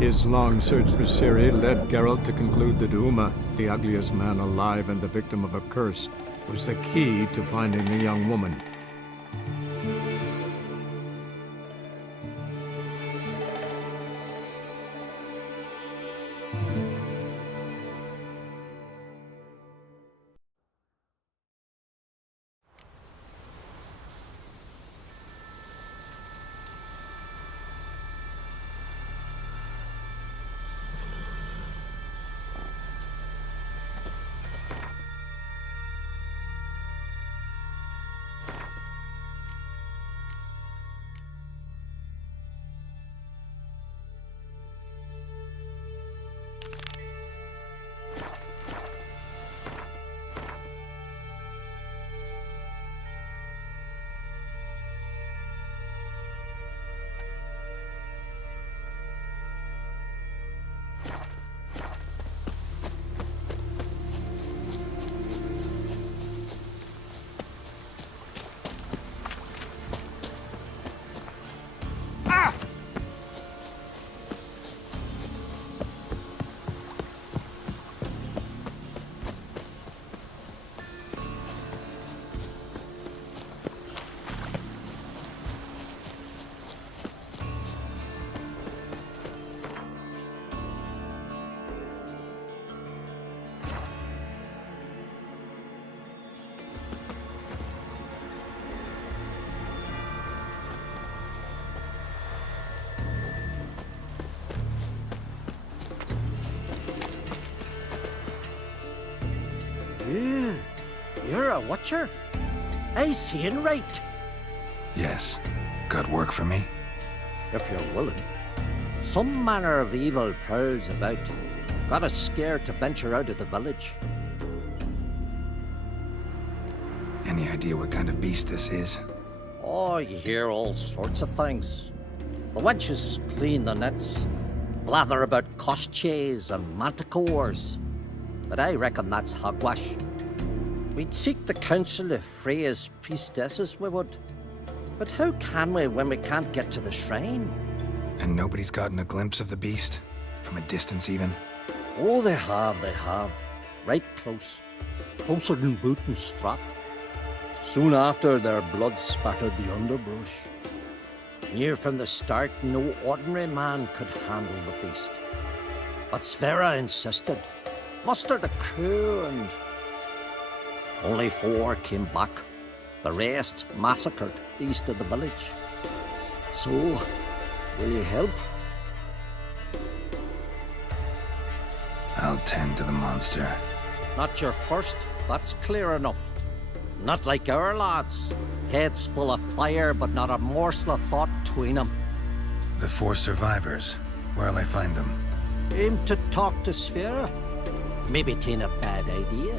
His long search for Ciri led Geralt to conclude that Uma, the ugliest man alive and the victim of a curse, was the key to finding the young woman. You're a watcher? I seeing right. Yes. Got work for me? If you're willing. Some manner of evil prowls about. Got us scared to venture out of the village. Any idea what kind of beast this is? Oh, you hear all sorts of things. The wenches clean the nets, blather about koshchays and manticores. But I reckon that's hogwash. We'd seek the counsel of Freya's priestesses, we would. But how can we when we can't get to the shrine? And nobody's gotten a glimpse of the beast? From a distance even? Oh, they have. Right close. Closer than boot and strap. Soon after, their blood spattered the underbrush. Knew from the start no ordinary man could handle the beast. But Sverre insisted. Mustered a crew and... Only 4 came back. The rest massacred east of the village. So, will you help? I'll tend to the monster. Not your first, that's clear enough. Not like our lads. Heads full of fire, but not a morsel of thought between them. The 4 survivors. Where'll I find them? Aim to talk to Sverre. Maybe 'tain't a bad idea.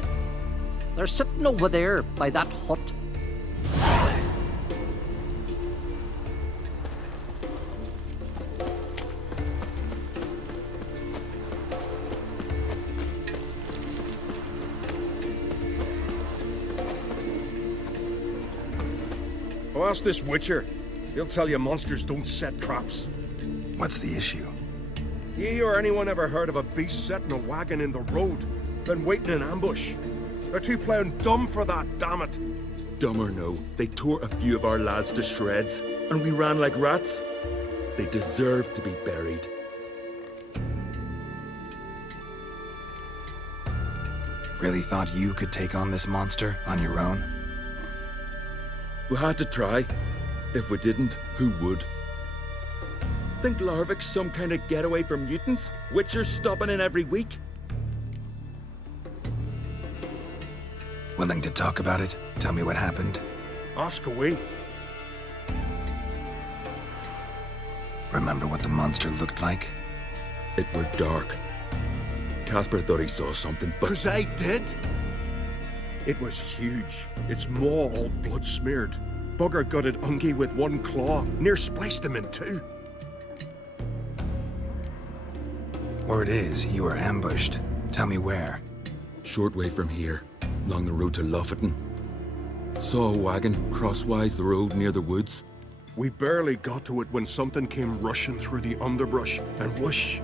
They're sitting over there by that hut. Oh, ask this Witcher. He'll tell you monsters don't set traps. What's the issue? Ye or anyone ever heard of a beast setting a wagon in the road, then waiting in ambush? They're too plowing dumb for that, damn it. Dumb or no, they tore a few of our lads to shreds, and we ran like rats. They deserve to be buried. Really thought you could take on this monster on your own? We had to try. If we didn't, who would? Think Larvik's some kind of getaway for mutants? Witchers stopping in every week? Willing to talk about it? Tell me what happened? Ask away. Remember what the monster looked like? It were dark. Casper thought he saw something, but... 'Cause I did. It was huge. Its maw all blood smeared. Bugger gutted Ungi with one claw, near spliced him in 2. Word is, you were ambushed. Tell me where. Short way from here, along the road to Lofoten. Saw a wagon crosswise the road near the woods. We barely got to it when something came rushing through the underbrush, and whoosh!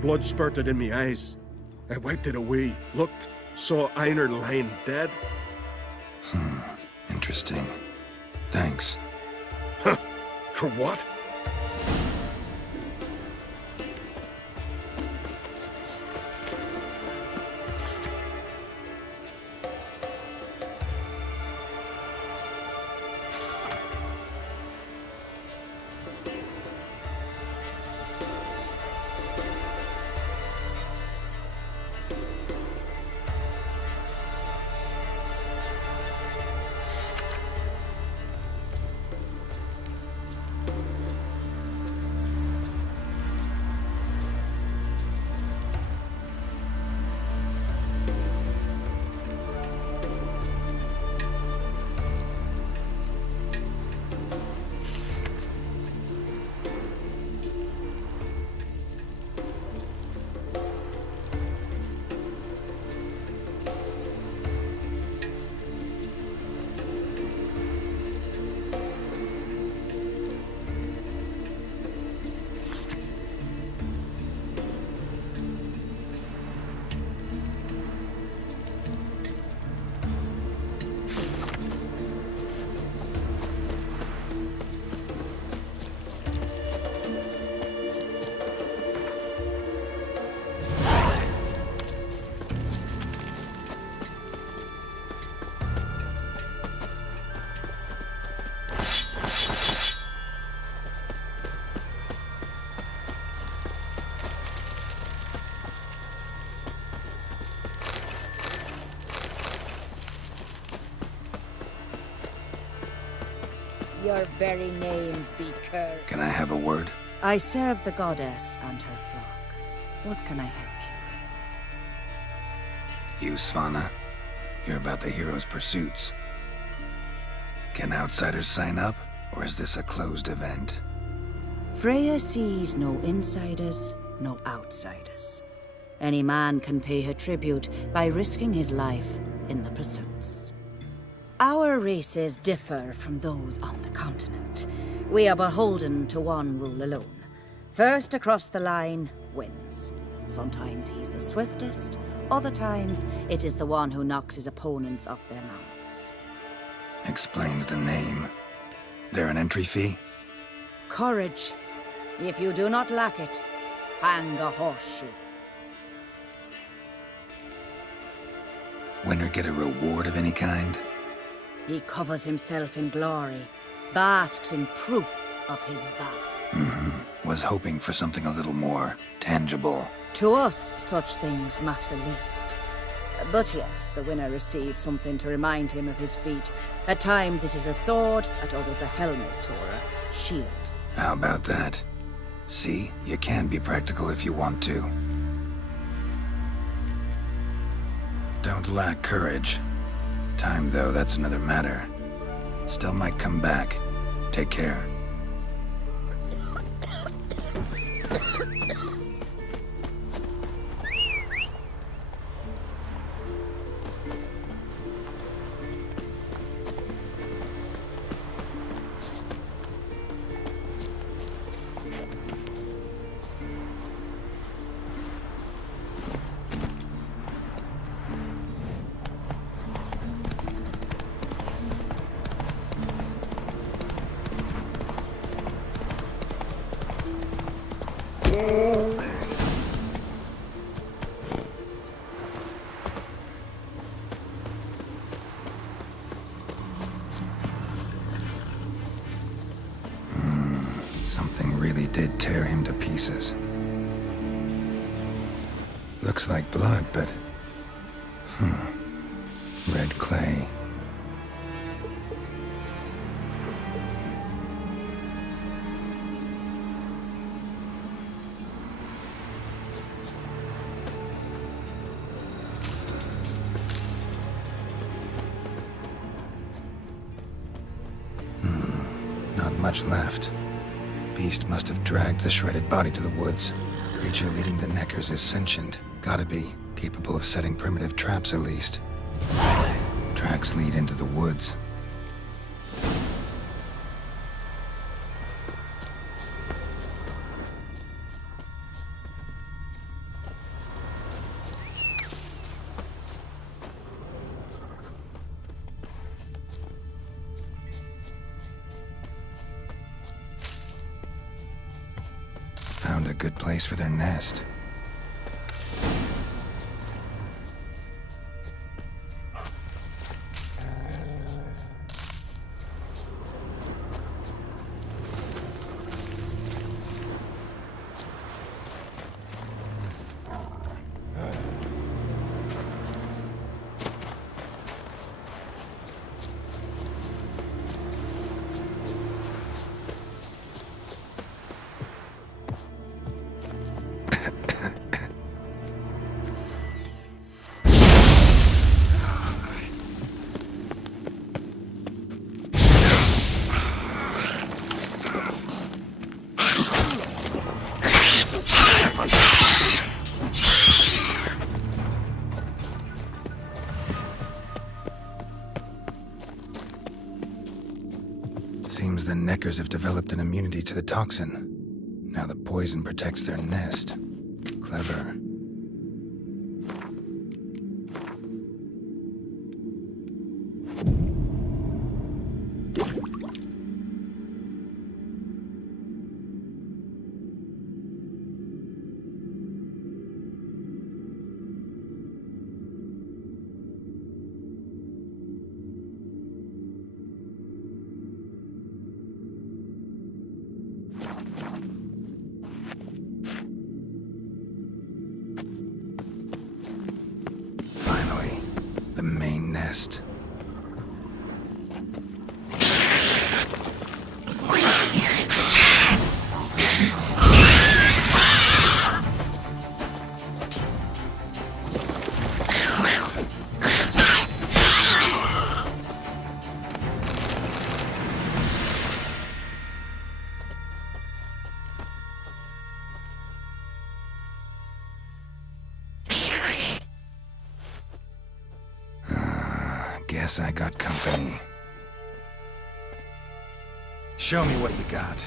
Blood spurted in me eyes. I wiped it away, looked, saw Einar lying dead. Interesting. Thanks. For what? Your very names be cursed. Can I have a word? I serve the goddess and her flock. What can I help you with? You, Svanna. You're about the hero's pursuits. Can outsiders sign up, or is this a closed event? Freya sees no insiders, no outsiders. Any man can pay her tribute by risking his life in the pursuits. Our races differ from those on the continent. We are beholden to one rule alone. First across the line wins. Sometimes he's the swiftest, other times it is the one who knocks his opponents off their mounts. Explains the name. There an entry fee? Courage. If you do not lack it, hang a horseshoe. Winner get a reward of any kind? He covers himself in glory, basks in proof of his valor. Was hoping for something a little more tangible. To us, such things matter least. But yes, the winner receives something to remind him of his feat. At times it is a sword, at others a helmet or a shield. How about that? See, you can be practical if you want to. Don't lack courage. Time, though, that's another matter. Still might come back. Take care. Something really did tear him to pieces. Looks like blood, but... red clay. Not much left. Beast must have dragged the shredded body to the woods. Creature leading the Neckers is sentient. Gotta be. Capable of setting primitive traps, at least. Tracks lead into the woods. found a good place for their nest. Seems the Neckers have developed an immunity to the toxin. Now the poison protects their nest. Clever. Finally, the main nest. Guess I got company. Show me what you got.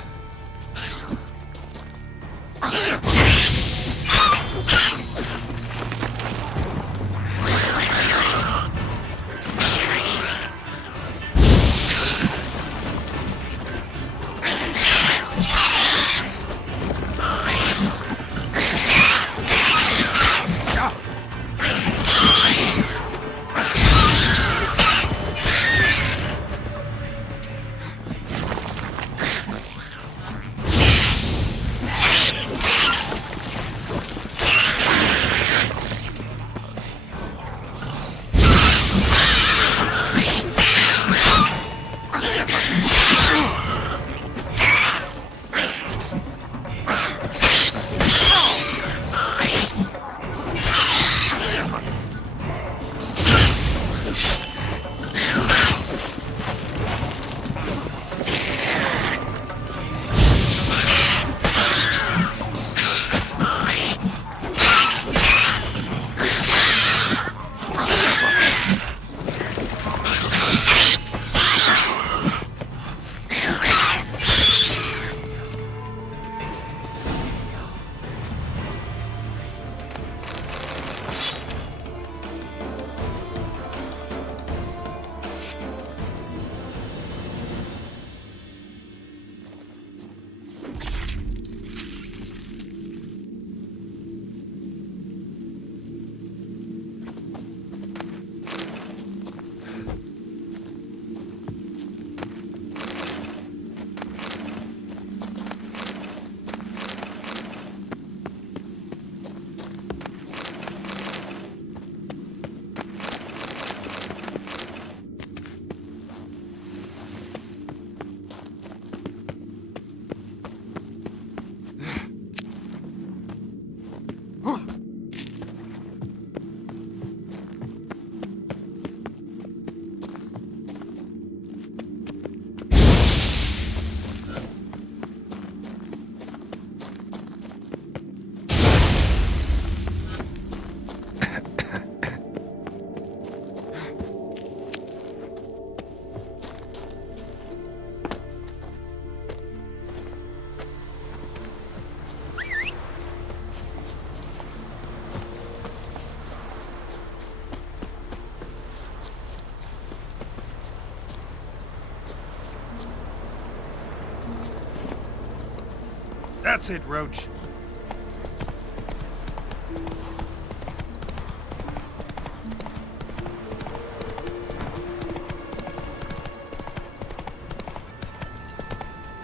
That's it, Roach.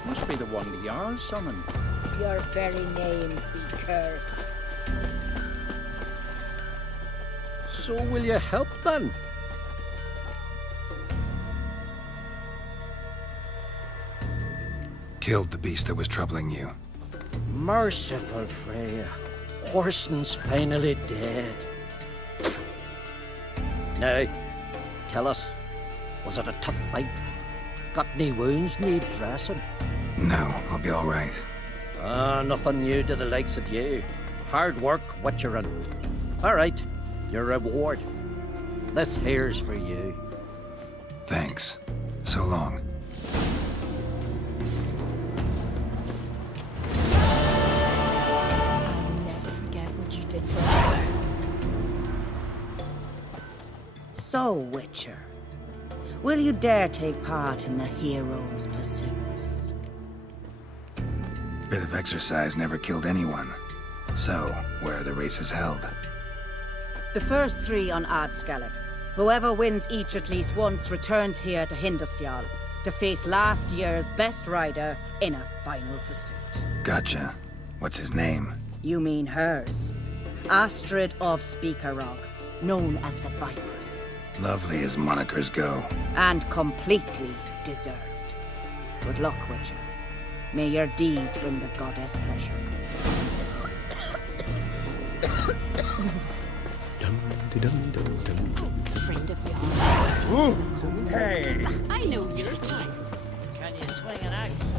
Must be the one the Jarl summoned. Your very names be cursed. So will you help then? Killed the beast that was troubling you. Merciful Freya. Horson's finally dead. Now, tell us, was it a tough fight? Got any wounds need dressing? No, I'll be all right. Nothing new to the likes of you. Hard work, witcherin'. All right, your reward. This here's for you. Thanks. So long. Never forget what you did for us. So, Witcher, will you dare take part in the hero's pursuits? Bit of exercise never killed anyone. So, where are the races held? The first 3 on Ardskellig. Whoever wins each at least once returns here to Hindisfjall to face last year's best rider in a final pursuit. Gotcha. What's his name? You mean hers. Astrid of Speakerog, known as the Vipress. Lovely as monikers go. And completely deserved. Good luck, Witcher. May your deeds bring the goddess pleasure. Friend of yours. Hey! I know you're kind. Can you swing an axe?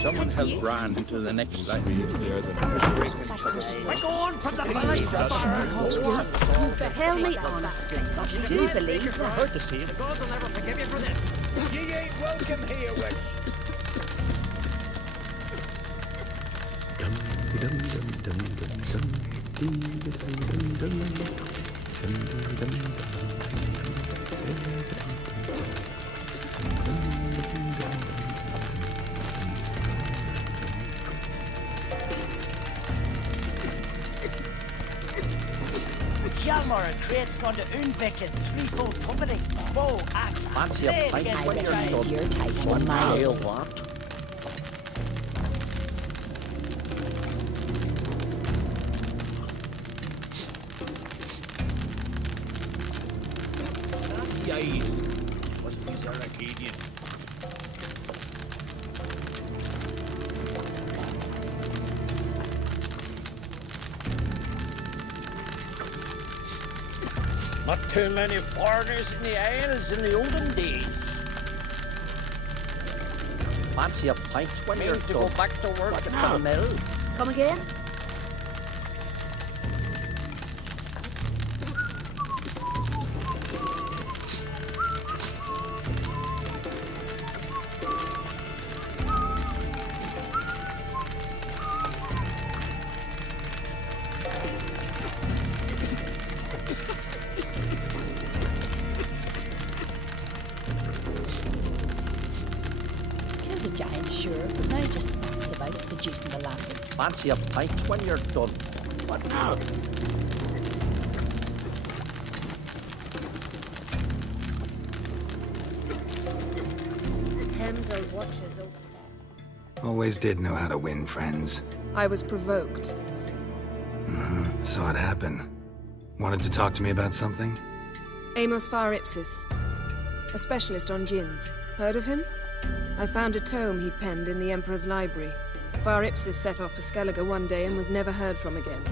Someone help Bran into the next life. We're going from the village to far. Tell me honestly, do you believe that? Hurt to see it. The gods will never forgive you for this. Ye ain't welcome here, witch. Hjalmar and Crate's gone to Unvik in threefold company. Bow, axe, and Fancy a blade pint against when the you're giants. done. Your type one mile. Hail what? Yay! Must be Zaracadian. Not too many foreigners in the Isles in the olden days. Fancy a pint when you're to go back to work at the mill. Come again? Killed a giant, sure, but now just smacks about seducing the lasses. Fancy a pint when you're done. What now? Hemdall watches over. Always did know how to win friends. I was provoked. Saw it happen. Wanted to talk to me about something? Amos Far Ipsis, a specialist on djinns. Heard of him? I found a tome he penned in the Emperor's library. Far Ipsis set off for Skellige one day and was never heard from again.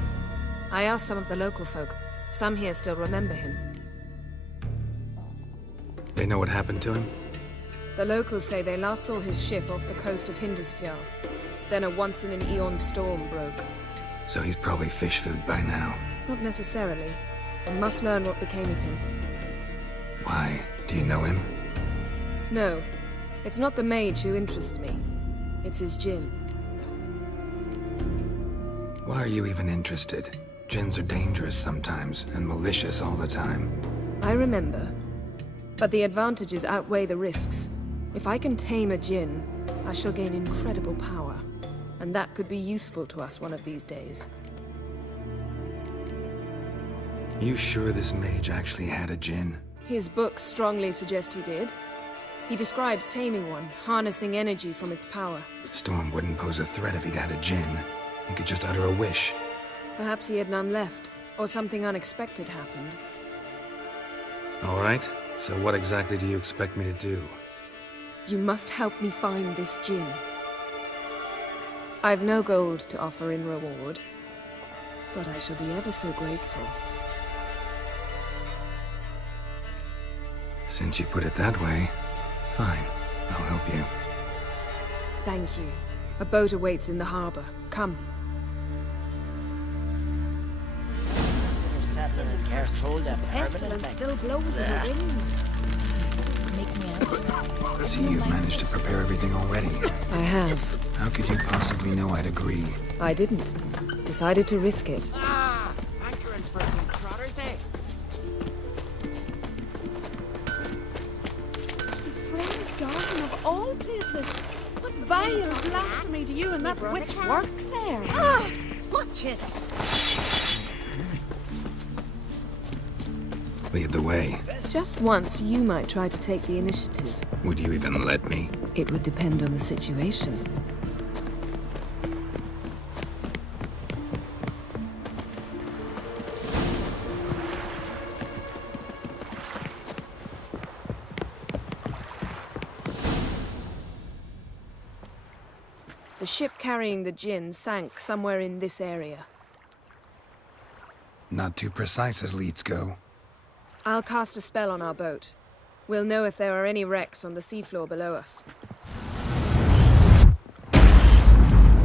I asked some of the local folk. Some here still remember him. They know what happened to him? The locals say they last saw his ship off the coast of Hindisfjall. Then a once-in-an-eon storm broke. So he's probably fish food by now. Not necessarily. I must learn what became of him. Why? Do you know him? No, it's not the mage who interests me. It's his djinn. Why are you even interested? Djinns are dangerous sometimes, and malicious all the time. I remember. But the advantages outweigh the risks. If I can tame a Djinn, I shall gain incredible power. And that could be useful to us one of these days. You sure this mage actually had a Djinn? His books strongly suggest he did. He describes taming one, harnessing energy from its power. Storm wouldn't pose a threat if he'd had a Djinn. He could just utter a wish. Perhaps he had none left, or something unexpected happened. All right, so what exactly do you expect me to do? You must help me find this Djinn. I've no gold to offer in reward, but I shall be ever so grateful. Since you put it that way, fine, I'll help you. Thank you. A boat awaits in the harbor. Come. Pestilence still blows in the winds. Make me answer. See, you've managed to prepare everything already. I have. How could you possibly know I'd agree? I didn't. Decided to risk it. Ah! Anchoring for some trotters, eh? Freya's garden of all places. What vile blasphemy do you and that witch work there? Ah! Watch it! Lead the way. Just once, you might try to take the initiative. Would you even let me? It would depend on the situation. The ship carrying the Djinn sank somewhere in this area. Not too precise as leads go. I'll cast a spell on our boat. We'll know if there are any wrecks on the seafloor below us.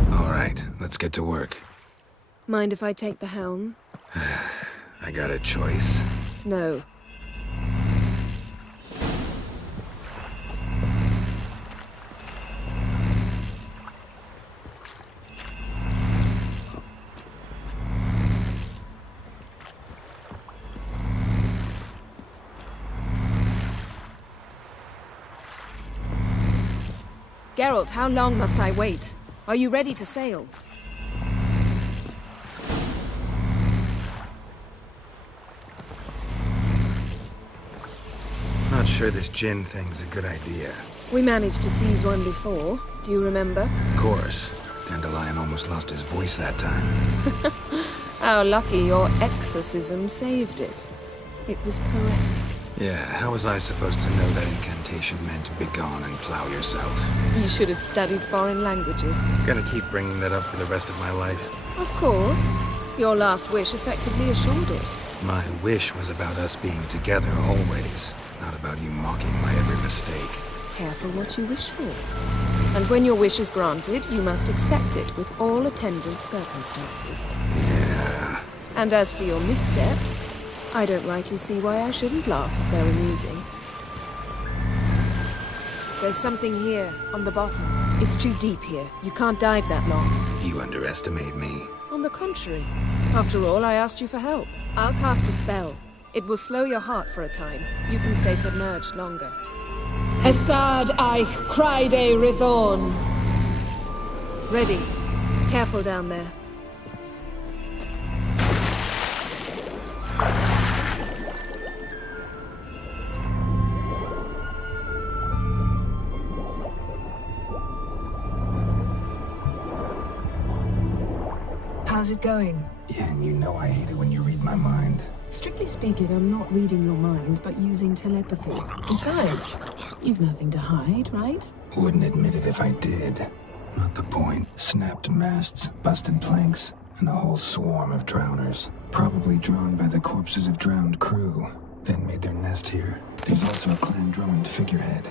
All right, let's get to work. Mind if I take the helm? I got a choice. No. Geralt, how long must I wait? Are you ready to sail? Not sure this Djinn thing's a good idea. We managed to seize one before. Do you remember? Of course. Dandelion almost lost his voice that time. How lucky your exorcism saved it. It was poetic. Yeah, how was I supposed to know that incantation meant begone and plow yourself? You should have studied foreign languages. Gonna keep bringing that up for the rest of my life. Of course. Your last wish effectively assured it. My wish was about us being together always, not about you mocking my every mistake. Careful what you wish for. And when your wish is granted, you must accept it with all attendant circumstances. Yeah. And as for your missteps, I don't rightly see why I shouldn't laugh if they're amusing. There's something here, on the bottom. It's too deep here. You can't dive that long. You underestimate me. On the contrary. After all, I asked you for help. I'll cast a spell. It will slow your heart for a time. You can stay submerged longer. Esad Eich Cryde Rithorn. Ready. Careful down there. How's it going? Yeah, and you know I hate it when you read my mind. Strictly speaking, I'm not reading your mind, but using telepathy. Besides, you've nothing to hide, right? Wouldn't admit it if I did. Not the point. Snapped masts, busted planks, and a whole swarm of drowners. Probably drawn by the corpses of drowned crew. Then made their nest here. There's also a clan Drummond figurehead.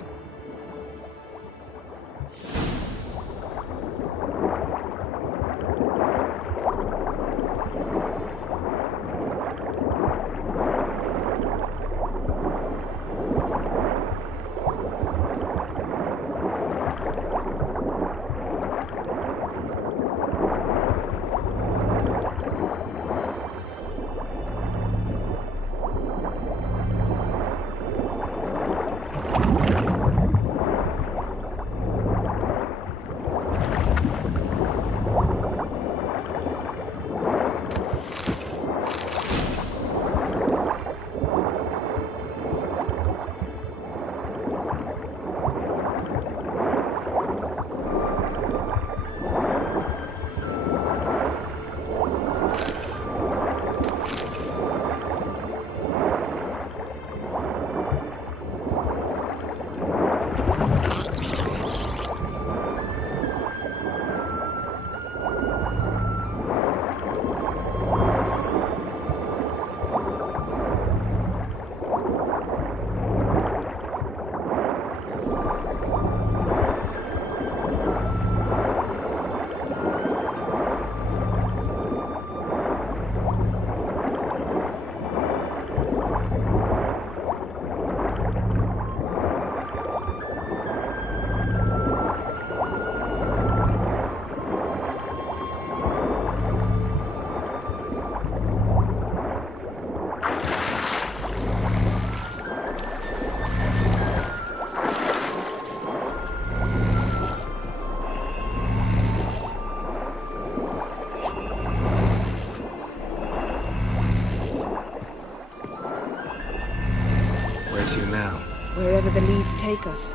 wherever leads take us.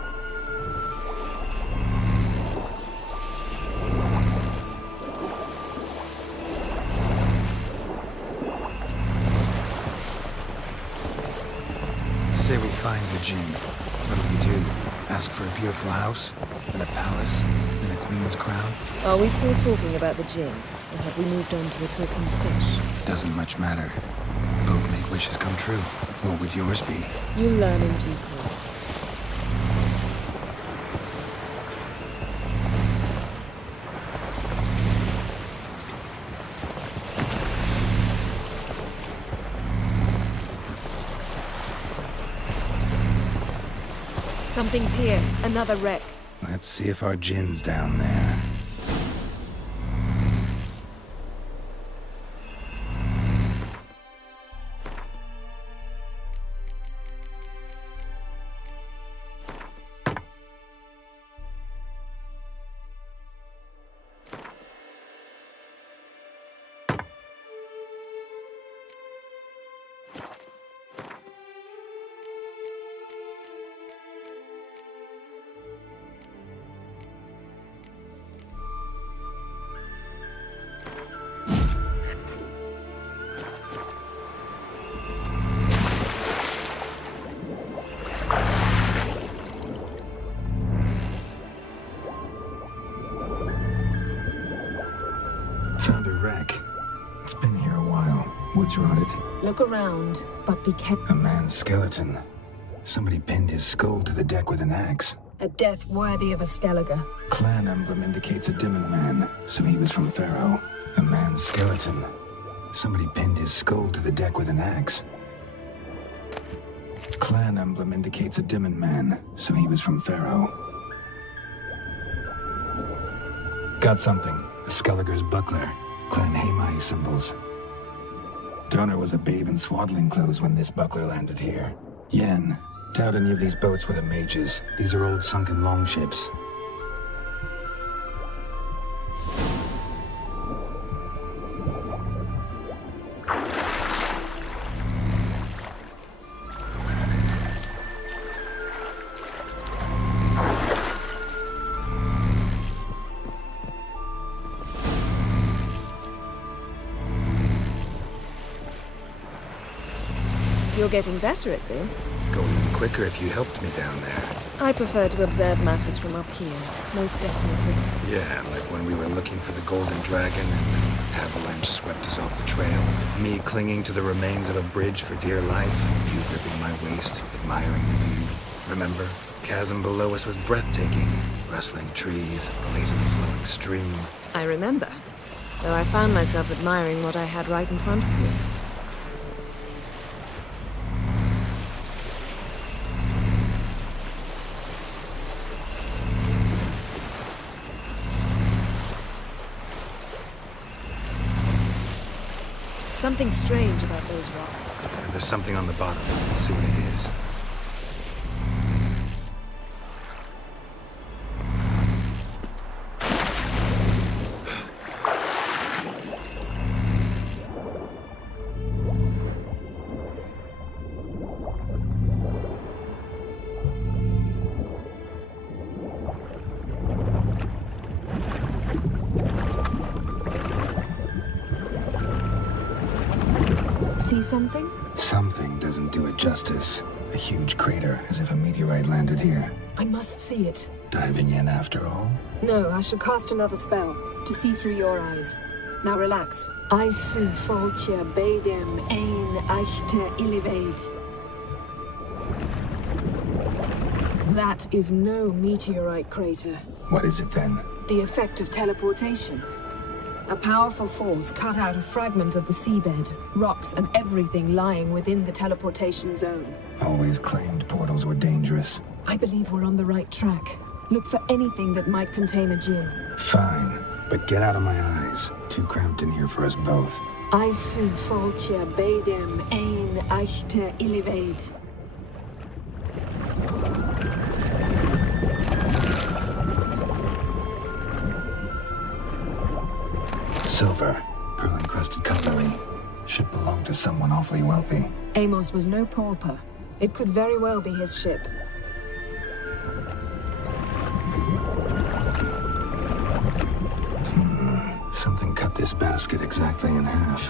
Say we find the Jinn. What do? Ask for a beautiful house, then a palace, then a queen's crown? Are we still talking about the Jinn, or have we moved on to a talking fish? Doesn't much matter. Both make wishes come true. What would yours be? You learn in due course. Something's here. Another wreck. Let's see if our Jinn's down there. Found a wreck. It's been here a while. Wood's rotted. Look around, but be careful. A man's skeleton. Somebody pinned his skull to the deck with an axe. A death worthy of a Skellige. Clan emblem indicates a Dimmen man, so he was from Pharaoh. A man's skeleton. Somebody pinned his skull to the deck with an axe. Clan emblem indicates a Dimmen man, so he was from Pharaoh. Got something. A Skellige's buckler. Clan Hamai symbols. Donner was a babe in swaddling clothes when this buckler landed here. Yen, doubt any of these boats were the mages. These are old sunken longships. You're getting better at this. Go even quicker if you helped me down there. I prefer to observe matters from up here, most definitely. Yeah, like when we were looking for the Golden Dragon and an avalanche swept us off the trail. Me clinging to the remains of a bridge for dear life. You gripping my waist, admiring the view. Remember? Chasm below us was breathtaking. Rustling trees, a lazily flowing stream. I remember, though I found myself admiring what I had right in front of me. Something strange about those rocks. And there's something on the bottom. We'll see what it is. See something? Something doesn't do it justice. A huge crater, as if a meteorite landed here. I must see it. Diving in after all? No, I shall cast another spell to see through your eyes. Now relax. Isu foltje bedem ein eichte iliveid. That is no meteorite crater. What is it then? The effect of teleportation. A powerful force cut out a fragment of the seabed, rocks and everything lying within the teleportation zone. Always claimed portals were dangerous. I believe we're on the right track. Look for anything that might contain a Jinn. Fine, but get out of my eyes. Too cramped in here for us both. Isu foltje bedem ein eichte iliveid. Silver, pearl-encrusted cutlery. Ship belonged to someone awfully wealthy. Amos was no pauper. It could very well be his ship. this basket exactly in half.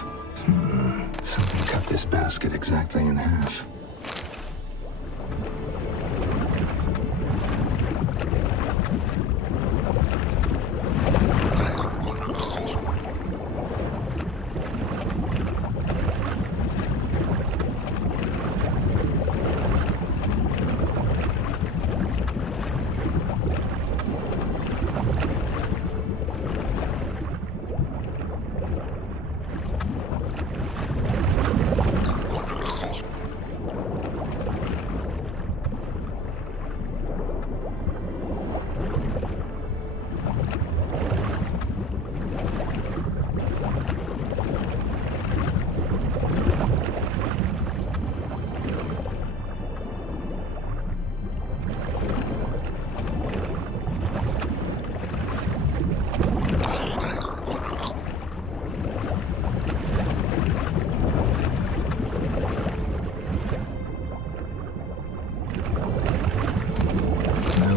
Something cut this basket exactly in half.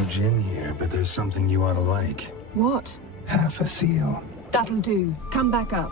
Gin here, but there's something you ought to like. What? Half a seal. That'll do. Come back up.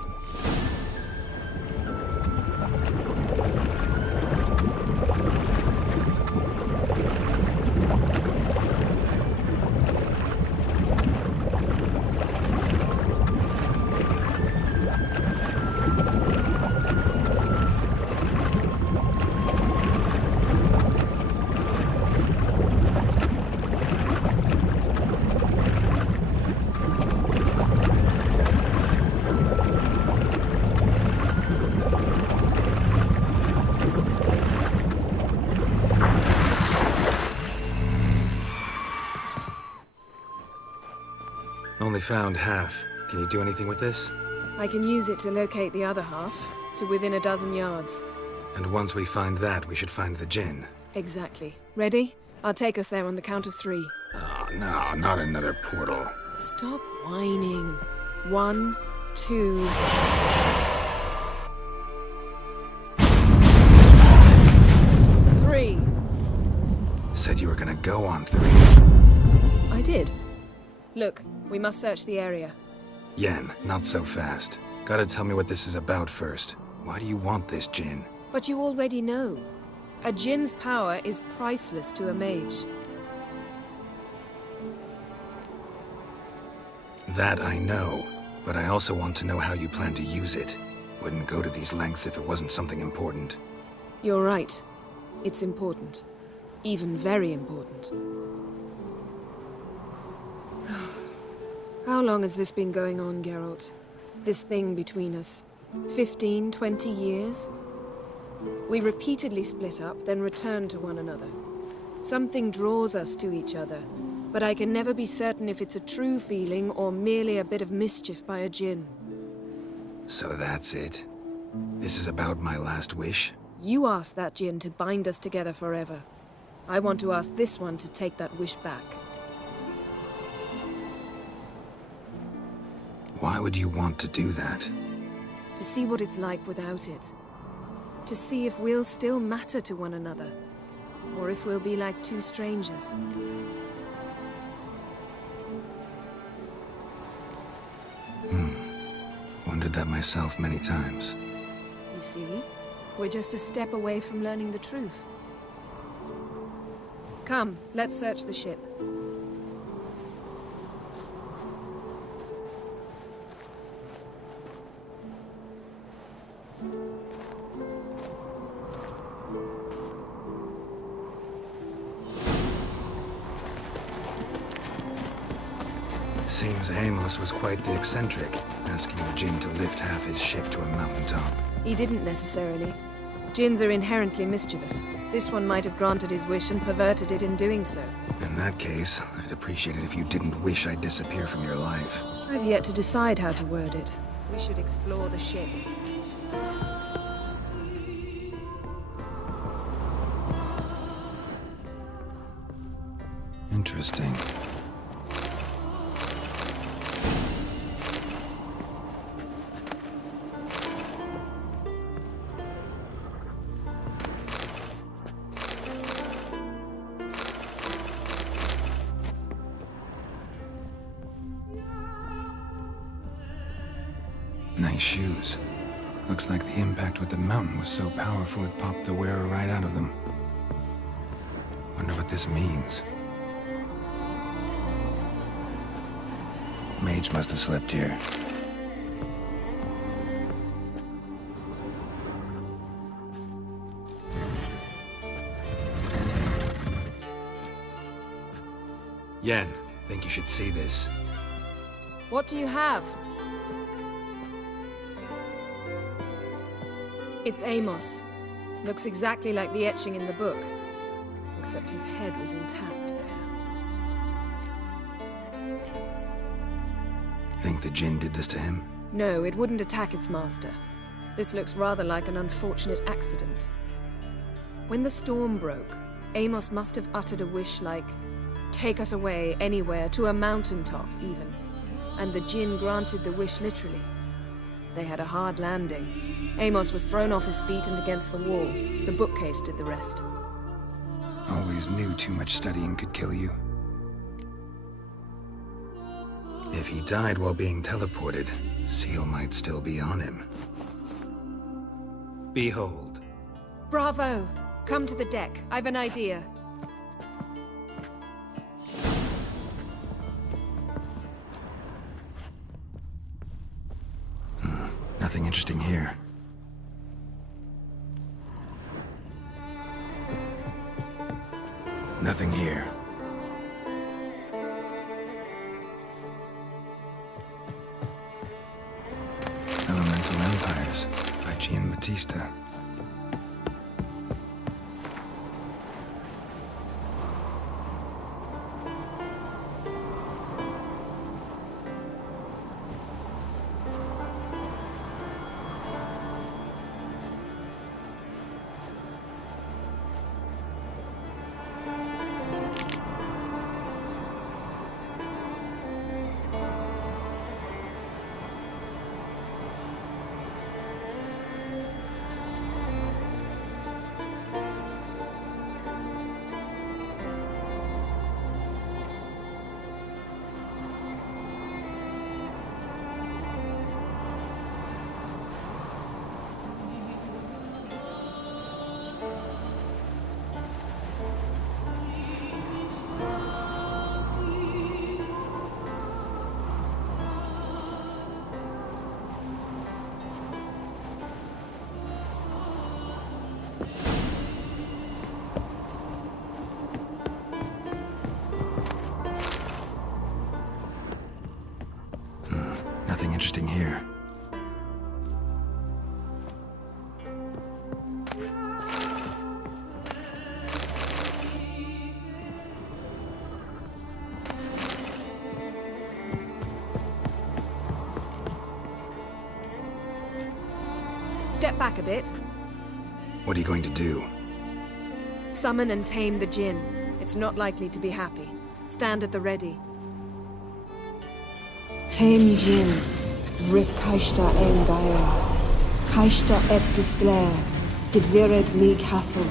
Only found half. Can you do anything with this? I can use it to locate the other half, to within a dozen yards. And once we find that, we should find the gin. Exactly. Ready? I'll take us there on the count of 3. Oh, no, not another portal. Stop whining. 1, 2... Three. Said you were gonna go on 3. I did. Look, we must search the area. Yen, not so fast. Gotta tell me what this is about first. Why do you want this gin? But you already know. A djinn's power is priceless to a mage. That I know, but I also want to know how you plan to use it. Wouldn't go to these lengths if it wasn't something important. You're right. It's important. Even very important. How long has this been going on, Geralt? This thing between us? 15, 20 years? We repeatedly split up, then return to one another. Something draws us to each other, but I can never be certain if it's a true feeling or merely a bit of mischief by a djinn. So that's it? This is about my last wish? You asked that djinn to bind us together forever. I want to ask this one to take that wish back. Why would you want to do that? To see what it's like without it. To see if we'll still matter to one another. Or if we'll be like two strangers. Wondered that myself many times. You see? We're just a step away from learning the truth. Come, let's search the ship. Seems Amos was quite the eccentric, asking the djinn to lift half his ship to a mountaintop. He didn't necessarily. Djinns are inherently mischievous. This one might have granted his wish and perverted it in doing so. In that case, I'd appreciate it if you didn't wish I'd disappear from your life. I've yet to decide how to word it. We should explore the ship. Interesting. these shoes. Looks like the impact with the mountain was so powerful it popped the wearer right out of them. Wonder what this means. Mage must have slept here. Yen, think you should see this. What do you have? It's Amos. Looks exactly like the etching in the book. Except his head was intact there. Think the Jinn did this to him? No, it wouldn't attack its master. This looks rather like an unfortunate accident. When the storm broke, Amos must have uttered a wish like, "Take us away, anywhere, to a mountaintop, even." And the Jinn granted the wish literally. They had a hard landing. Amos was thrown off his feet and against the wall. The bookcase did the rest. Always knew too much studying could kill you. If he died while being teleported, Seal might still be on him. Behold. Bravo! Come to the deck. I've an idea. Nothing interesting here. Nothing here. Elemental Empires by Giambattista. Nothing interesting here. Step back a bit. What are you going to do? Summon and tame the Jinn. It's not likely to be happy. Stand at the ready. Hem Jinn, Rith Kaishta en Gaia, Kaishta et Disglair, Gedvired me Castle.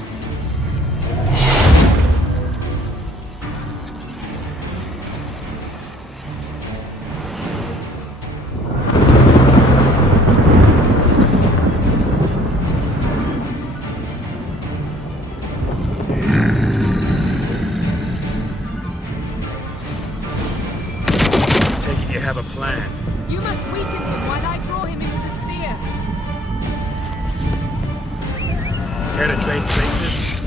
Have a plan. You must weaken him while I draw him into the sphere. Care to trade places?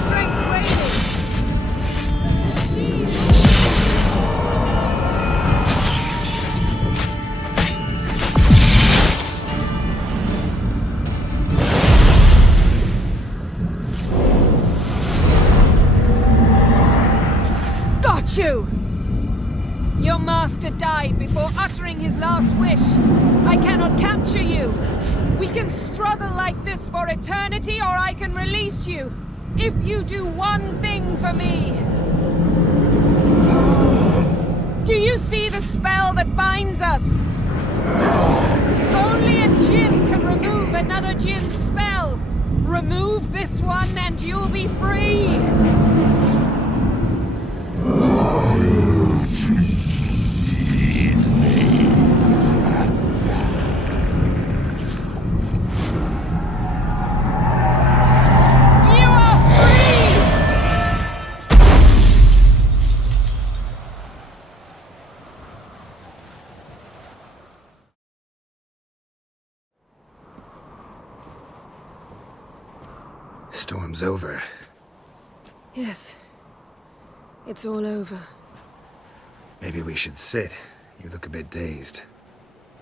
Strength waning. You! Your master died before uttering his last wish. I cannot capture you. We can struggle like this for eternity, or I can release you. If you do one thing for me. Do you see the spell that binds us? Only a Jinn can remove another Jinn's spell. Remove this one and you'll be free! Storm's over. Yes. It's all over. Maybe we should sit. You look a bit dazed.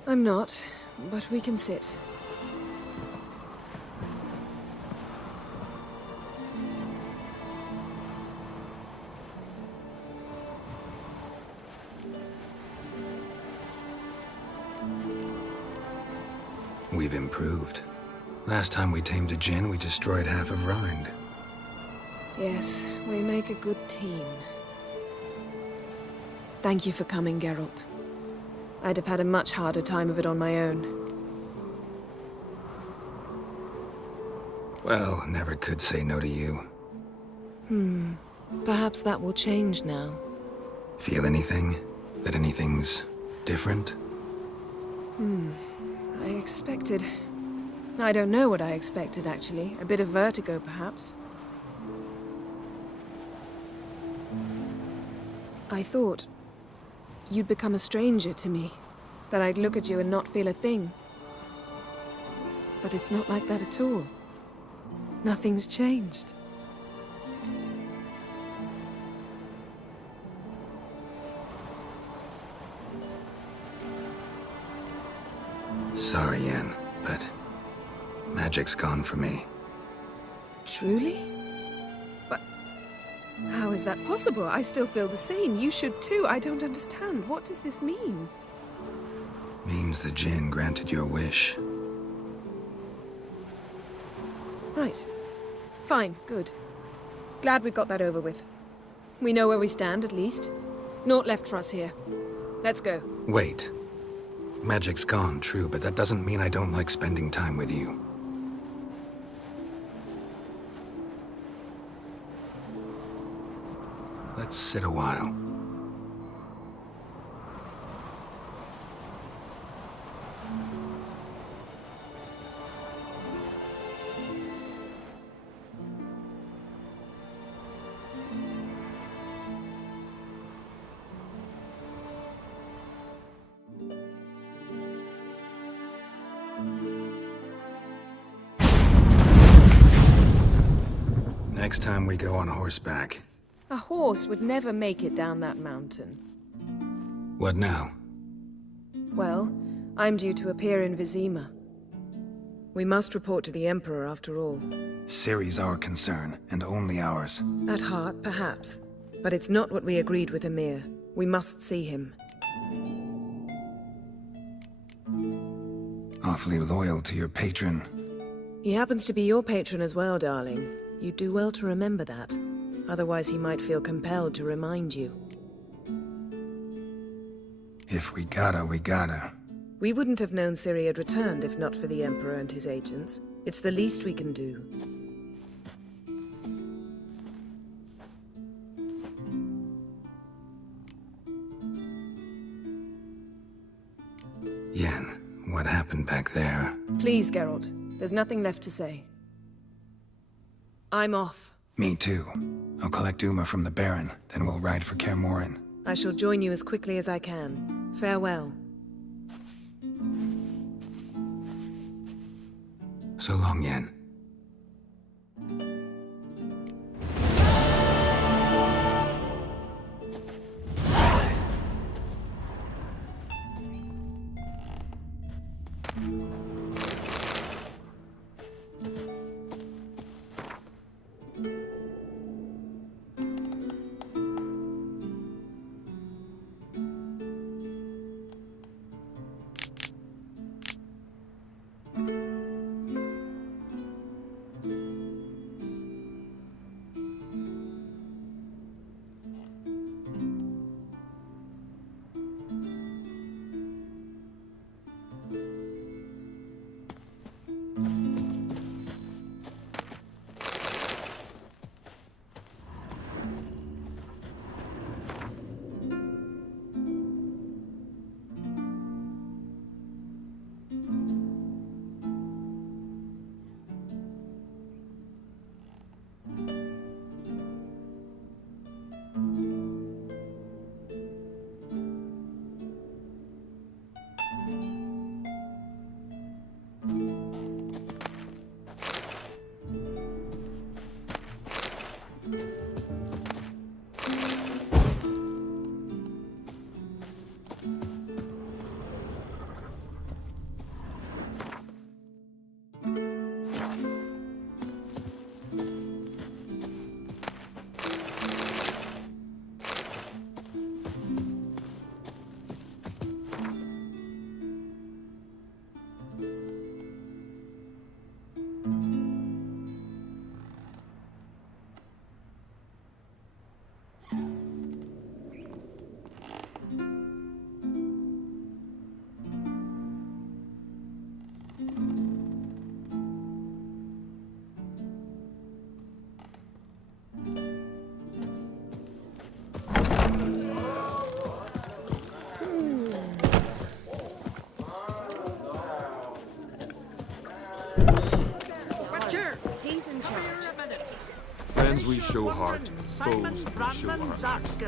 I'm not, but we can sit. We've improved. Last time we tamed a djinn, we destroyed half of Rind. Yes, we make a good team. Thank you for coming, Geralt. I'd have had a much harder time of it on my own. Well, never could say no to you. Perhaps that will change now. Feel anything? That anything's different? I expected... I don't know what I expected, actually. A bit of vertigo, perhaps. I thought you'd become a stranger to me, that I'd look at you and not feel a thing. But it's not like that at all. Nothing's changed. Sorry, Yen, but magic's gone for me. Truly? But how is that possible? I still feel the same. You should too. I don't understand. What does this mean? Means the djinn granted your wish. Right. Fine. Good. Glad we got that over with. We know where we stand, at least. Naught left for us here. Let's go. Wait. Magic's gone, true, but that doesn't mean I don't like spending time with you. Let's sit a while. Next time we go on horseback. A horse would never make it down that mountain. What now? Well, I'm due to appear in Vizima. We must report to the Emperor after all. Ciri's our concern, and only ours. At heart, perhaps. But it's not what we agreed with Emir. We must see him. Awfully loyal to your patron. He happens to be your patron as well, darling. You do well to remember that. Otherwise he might feel compelled to remind you. If we gotta, we gotta. We wouldn't have known Ciri had returned if not for the Emperor and his agents. It's the least we can do. Yen, what happened back there? Please, Geralt. There's nothing left to say. I'm off. Me too. I'll collect Uma from the Baron, then we'll ride for Kaer Morhen. I shall join you as quickly as I can. Farewell. So long, Yen. Friends we show heart, foes we show our hearts.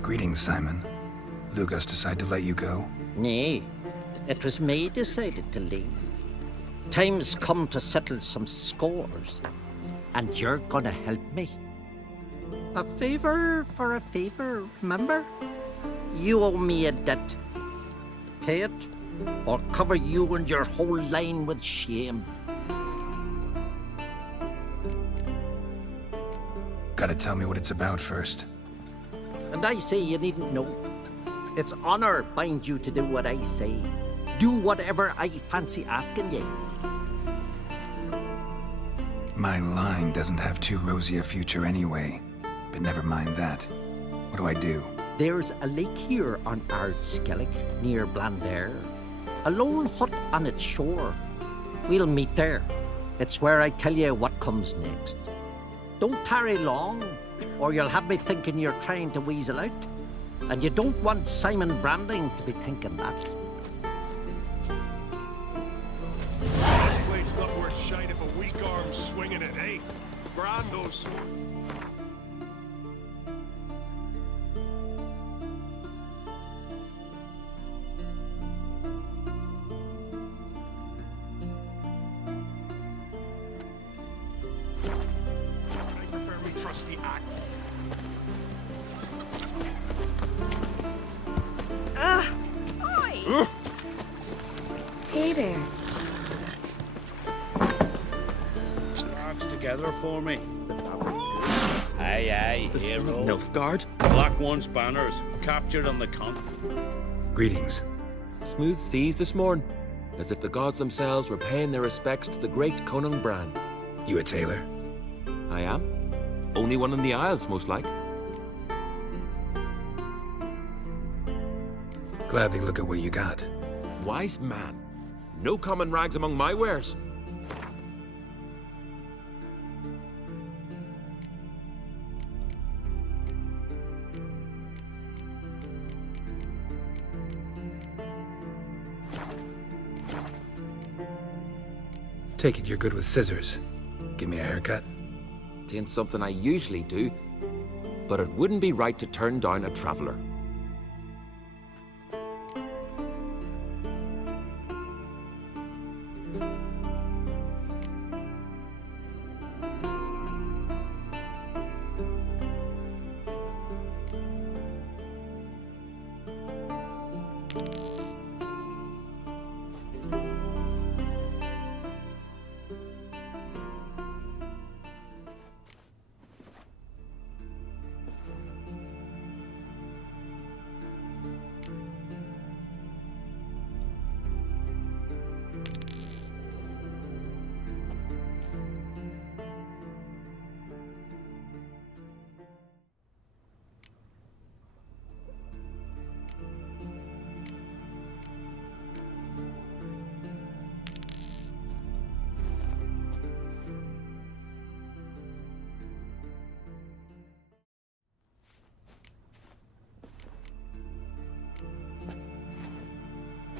Greetings, Simon. Lugas decide to let you go? Nay, it was me decided to leave. Time's come to settle some scores, and you're gonna help me. A favor for a favor, remember? You owe me a debt. Pay it, or cover you and your whole line with shame. Gotta tell me what it's about first. And I say you needn't know. It's honor binds you to do what I say. Do whatever I fancy asking you. My line doesn't have too rosy a future anyway. But never mind that. What do I do? There's a lake here on Ardskellig, near Blandair. A lone hut on its shore. We'll meet there. It's where I tell you what comes next. Don't tarry long, or you'll have me thinking you're trying to weasel out. And you don't want Simon Branding to be thinking that. This blade's not worth shite if a weak arm's swinging it, eh? Brando's. I prefer me trusty axe. Oi! Hey there. Dogs together for me. Aye, aye, hero. Nilfgaard? Black One's banners, captured on the camp. Greetings. Smooth seas this morn, as if the gods themselves were paying their respects to the great Conung Bran. You a tailor? I am. Only one in the Isles, most like. Gladly look at what you got. Wise man. No common rags among my wares. Take it you're good with scissors. Give me a haircut. Tain't something I usually do, but it wouldn't be right to turn down a traveler.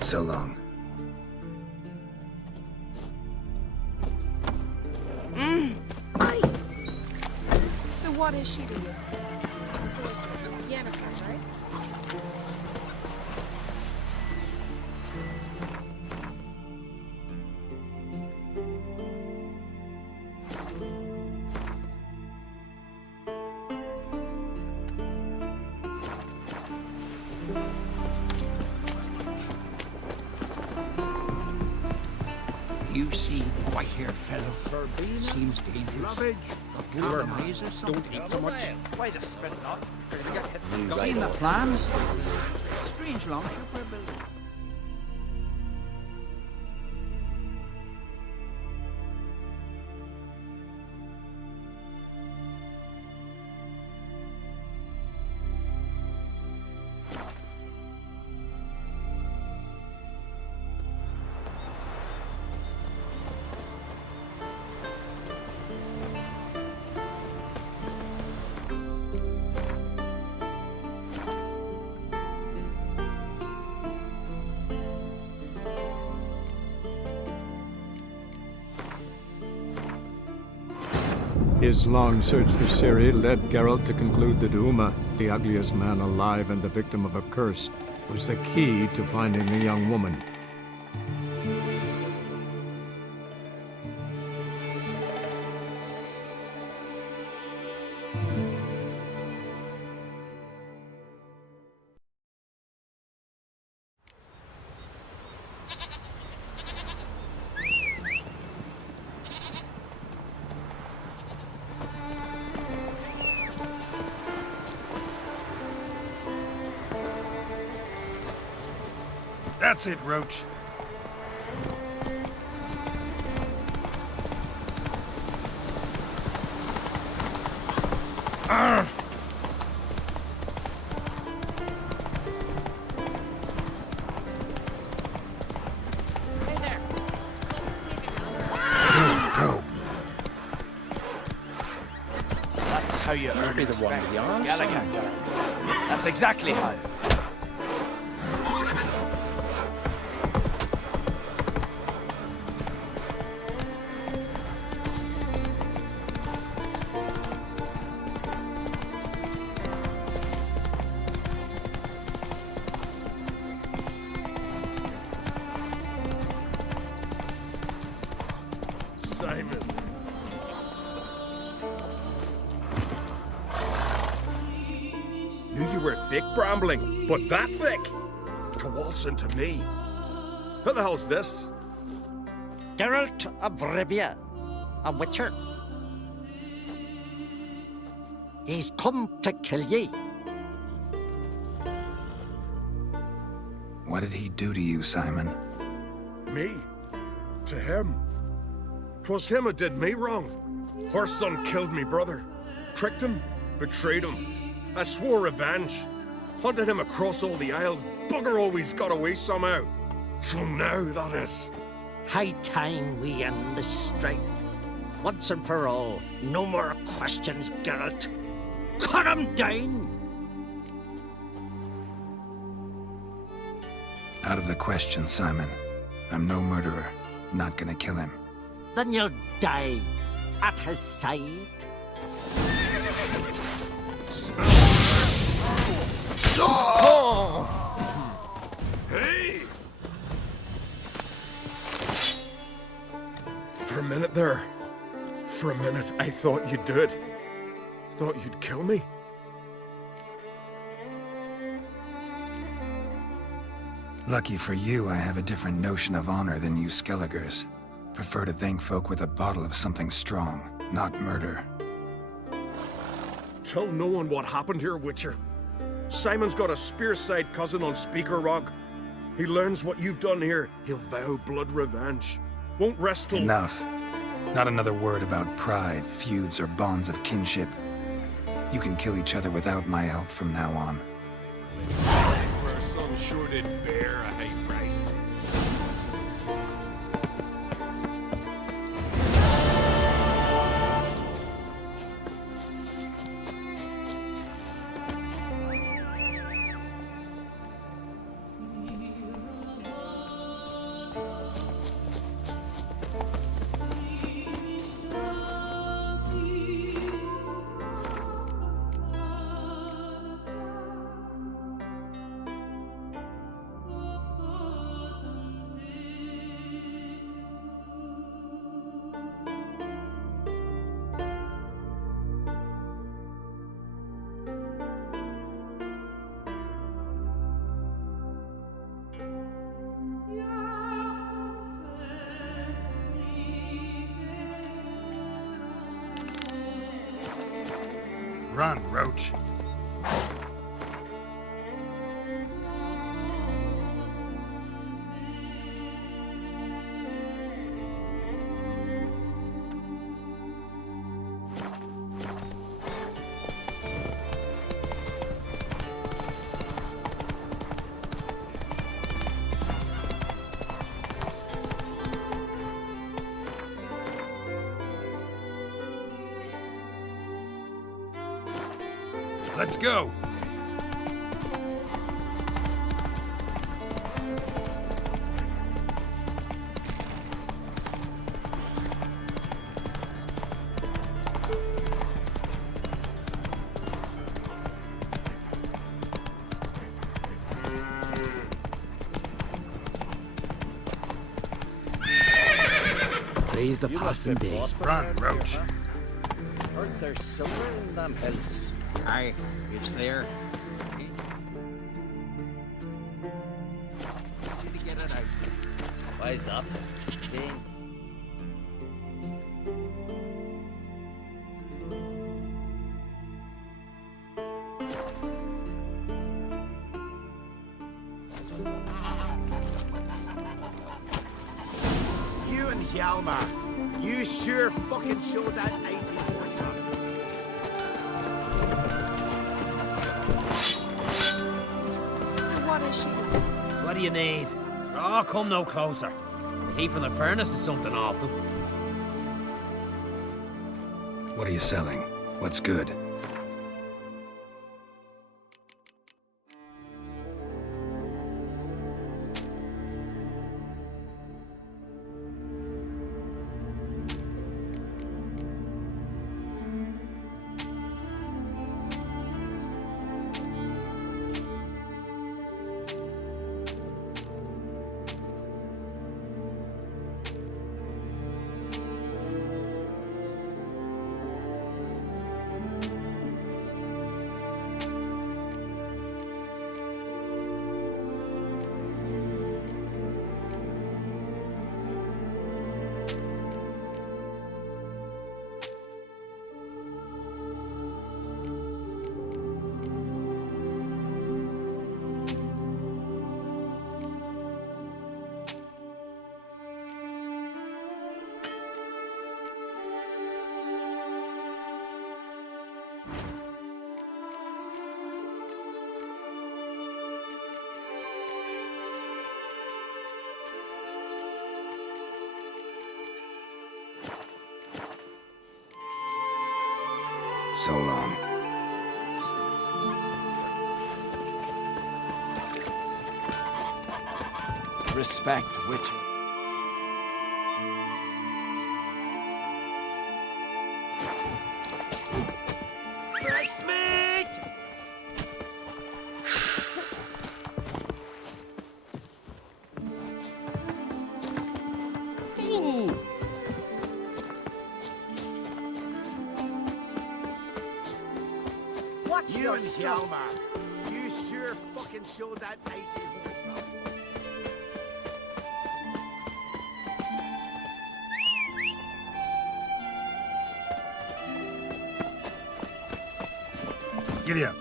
So long. Oi! So what is she to you? The sorceress. Yennefer, right? You see the white-haired fellow? Seems dangerous. Compromises. Don't eat so much. Why the spit not? Seen the plans? Strange longship we're building. His long search for Ciri led Geralt to conclude that Uma, the ugliest man alive and the victim of a curse, was the key to finding the young woman. That's it, Roach. Go. That's how you earn be the one respect, with the arms, Skellige, Geralt. That's exactly how. Simon. Knew you were thick, Brambling, but that thick? To waltz into me. Who the hell's this? Geralt of Rivia, a witcher. He's come to kill ye. What did he do to you, Simon? Me? To him? 'Twas him who did me wrong. Her son killed me brother. Tricked him, betrayed him. I swore revenge. Hunted him across all the isles. Bugger always got away somehow. So now, that is. High time we end this strife. Once and for all. No more questions, Geralt. Cut him down! Out of the question, Simon. I'm no murderer. Not gonna kill him. Then you'll die at his side. Hey! For a minute there, I thought you'd do it. Thought you'd kill me. Lucky for you, I have a different notion of honor than you Skelligers. Prefer to thank folk with a bottle of something strong, not murder. Tell no one what happened here, Witcher. Simon's got a spearside cousin on Speaker Rock. He learns what you've done here, he'll vow blood revenge. Won't rest till— Enough. Not another word about pride, feuds, or bonds of kinship. You can kill each other without my help from now on. Our son sure did bear a high price. Run, Roach. Let's go. Seize the passing day. Run, Roach. Heard there's silver in them hills. Aye, it's there. To get it out. Why's that? Paint. You and Hjalmar, you sure fucking showed that icy horse up. So what is she? What do you need? Oh, come no closer. The heat from the furnace is something awful. What are you selling? What's good? So long. Respect, Witcher. Fresh meat! Watch you and Hjalmar, you sure fucking showed that icy horse up. Giddy up.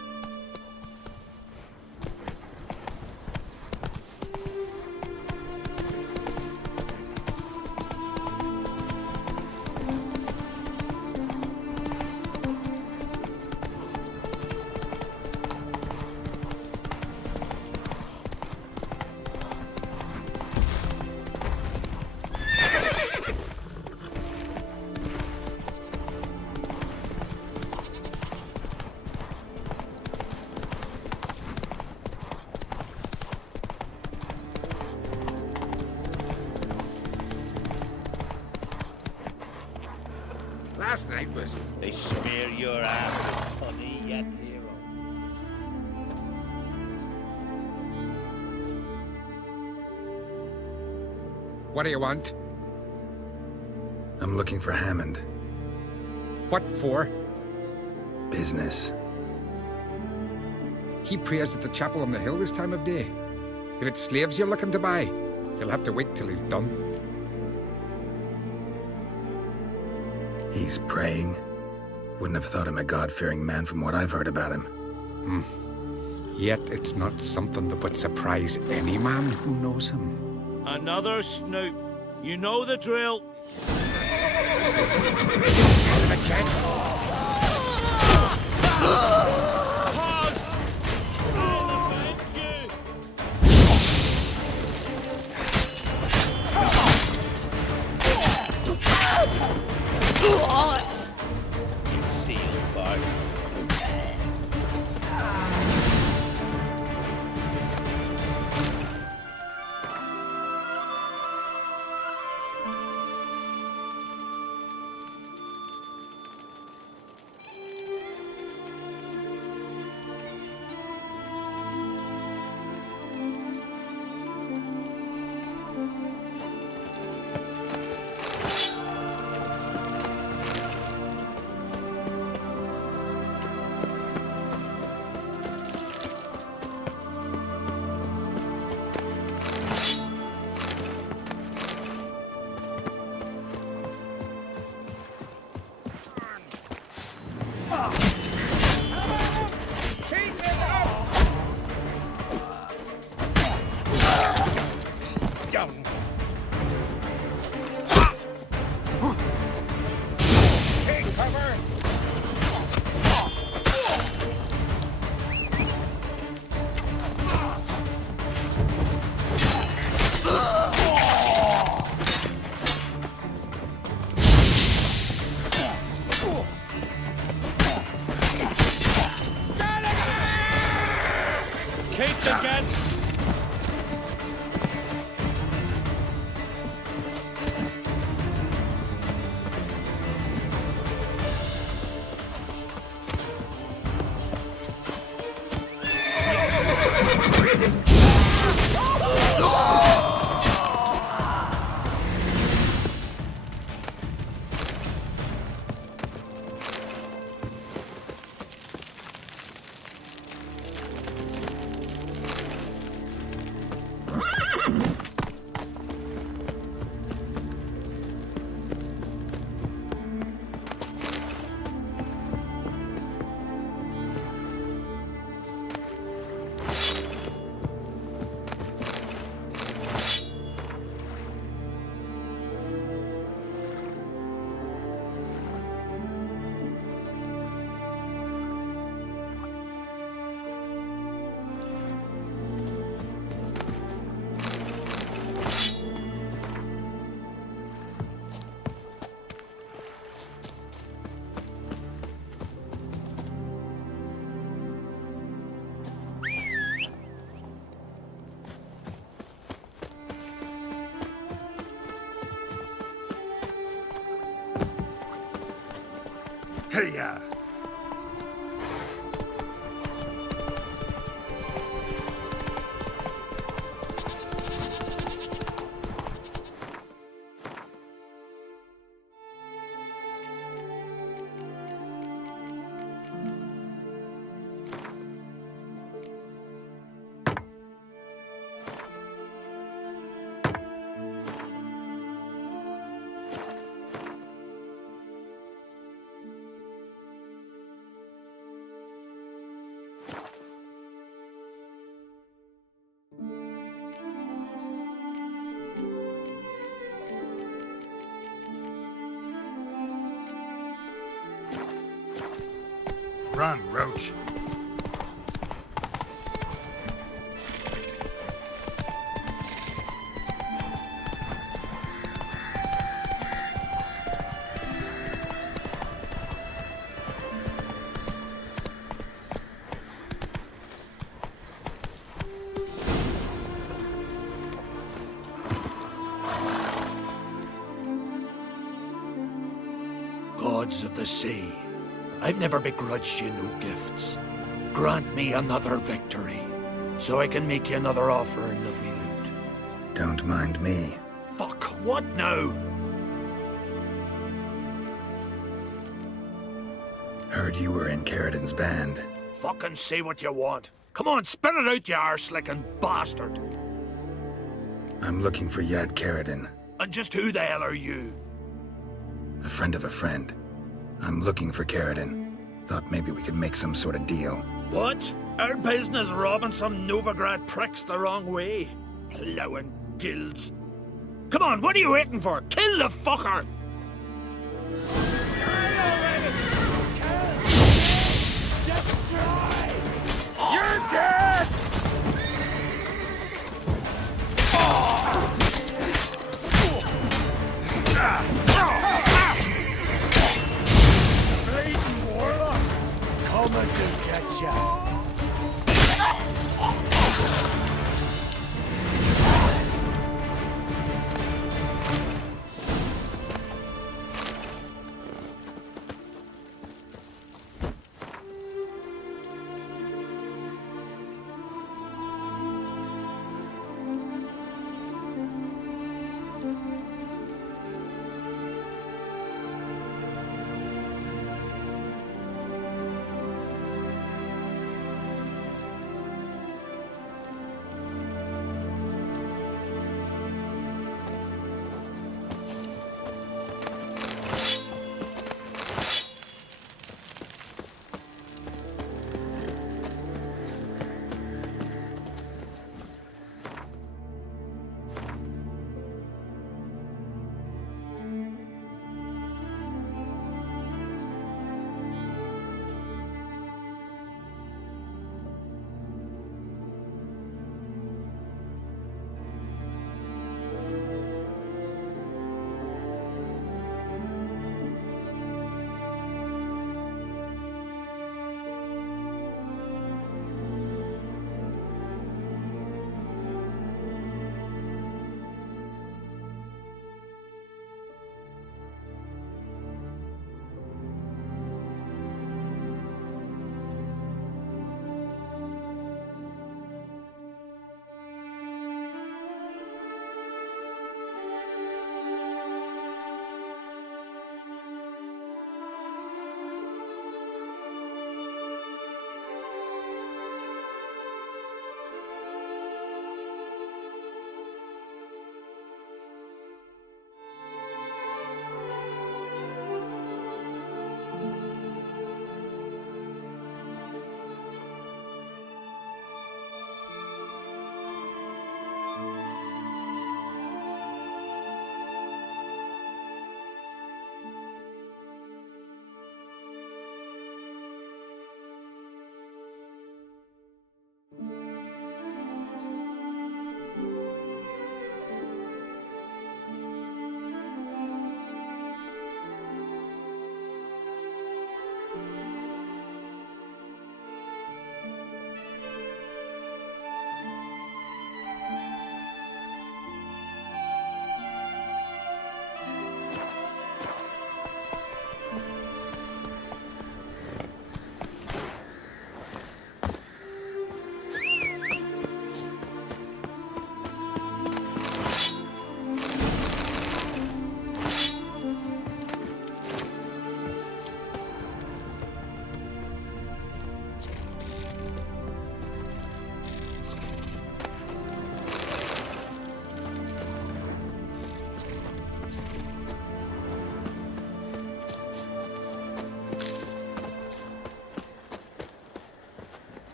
Last night was... They smear your ass with honey, yet hero. What do you want? I'm looking for Hammond. What for? Business. He prays at the chapel on the hill this time of day. If it's slaves you're looking to buy, you'll have to wait till he's done. He's praying. Wouldn't have thought him a God-fearing man from what I've heard about him. Yet it's not something that would surprise any man who knows him. Another snoop. You know the drill. You seal bark. Take cover! Caked again! Hey-ya! Run, Roach. Gods of the sea, I've never begrudged you no gifts. Grant me another victory, so I can make you another offering of me loot. Don't mind me. Fuck, what now? Heard you were in Carradin's band. Fucking say what you want. Come on, spit it out, you arse-licking bastard. I'm looking for Yad Carradin. And just who the hell are you? A friend of a friend. I'm looking for Carradin. Thought maybe we could make some sort of deal. What? Our business robbing some Novigrad pricks the wrong way? Plowing guilds. Come on, what are you waiting for? Kill the fucker! You're dead! Bleeding warlock! Come and do get ya!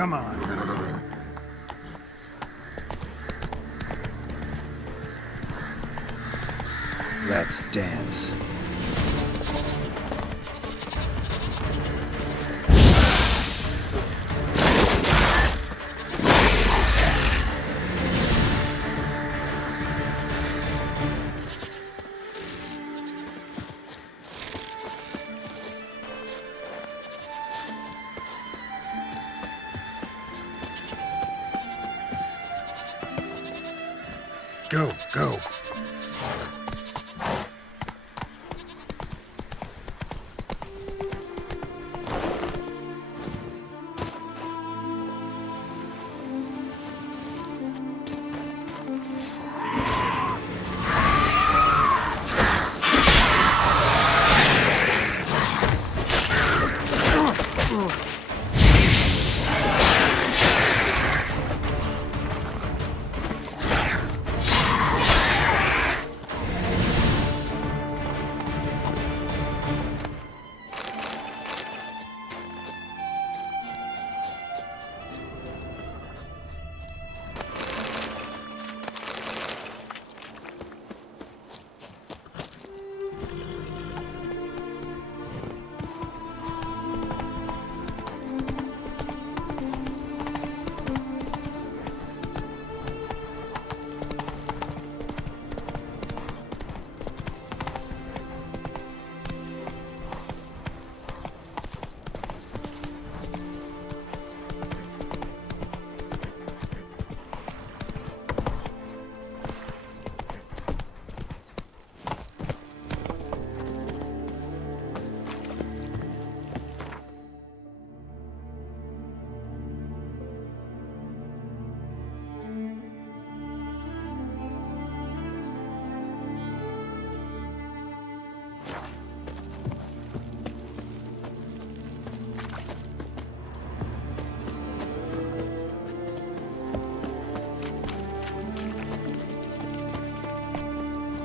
Come on. Let's dance. Go, go.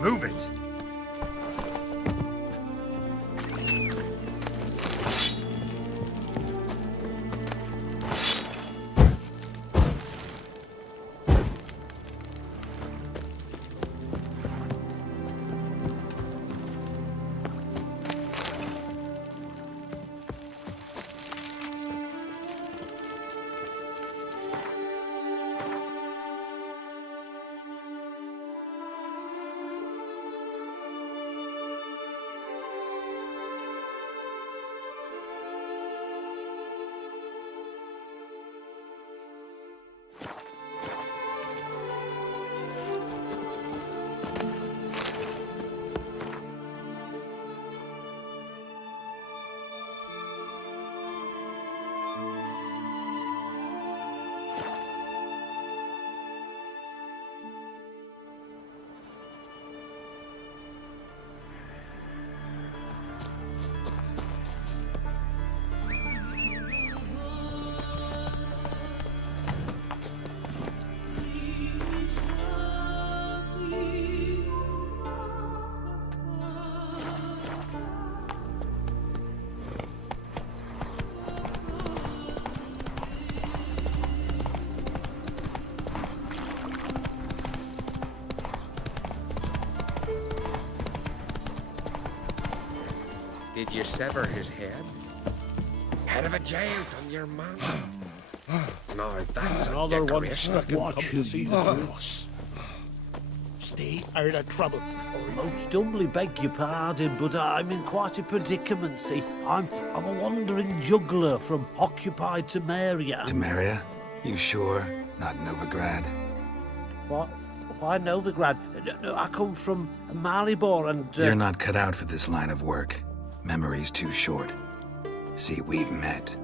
Move it. Did you sever his head? Head of a giant on your man. Now that's Another a one decoration. stuck in see the cross. Stay out of trouble. Most humbly beg your pardon, but I'm in quite a predicament, see. I'm a wandering juggler from occupied Temeria. Temeria? You sure? Not Novigrad? What? Why Novigrad? No, I come from Maribor and... You're not cut out for this line of work. Memory's too short. See, we've met.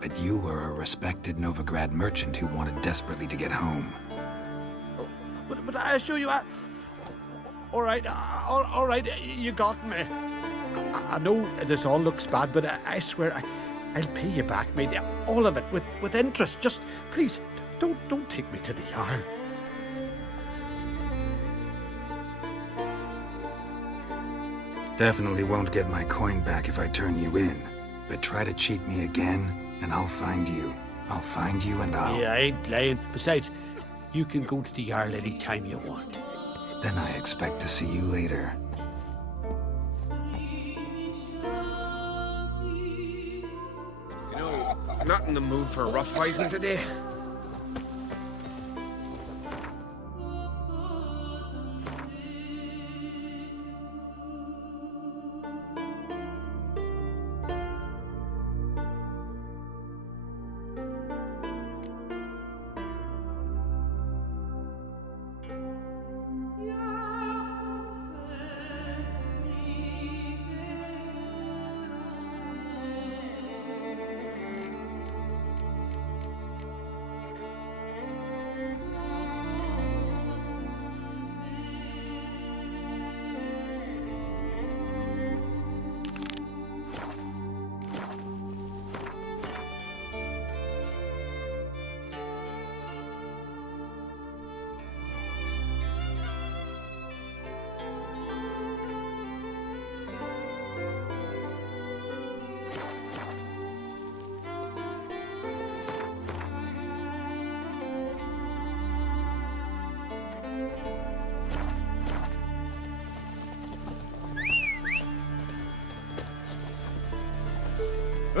But you were a respected Novigrad merchant who wanted desperately to get home. But I assure you, all right, you got me. I know this all looks bad, but I swear I'll pay you back, mate. All of it, with interest. Just, please, don't take me to the yarn. Definitely won't get my coin back if I turn you in. But try to cheat me again, and I'll find you. I'll find you and I'll... Yeah, I ain't lying. Besides, you can go to the Jarl any time you want. Then I expect to see you later. You know, I'm not in the mood for roughhousing today.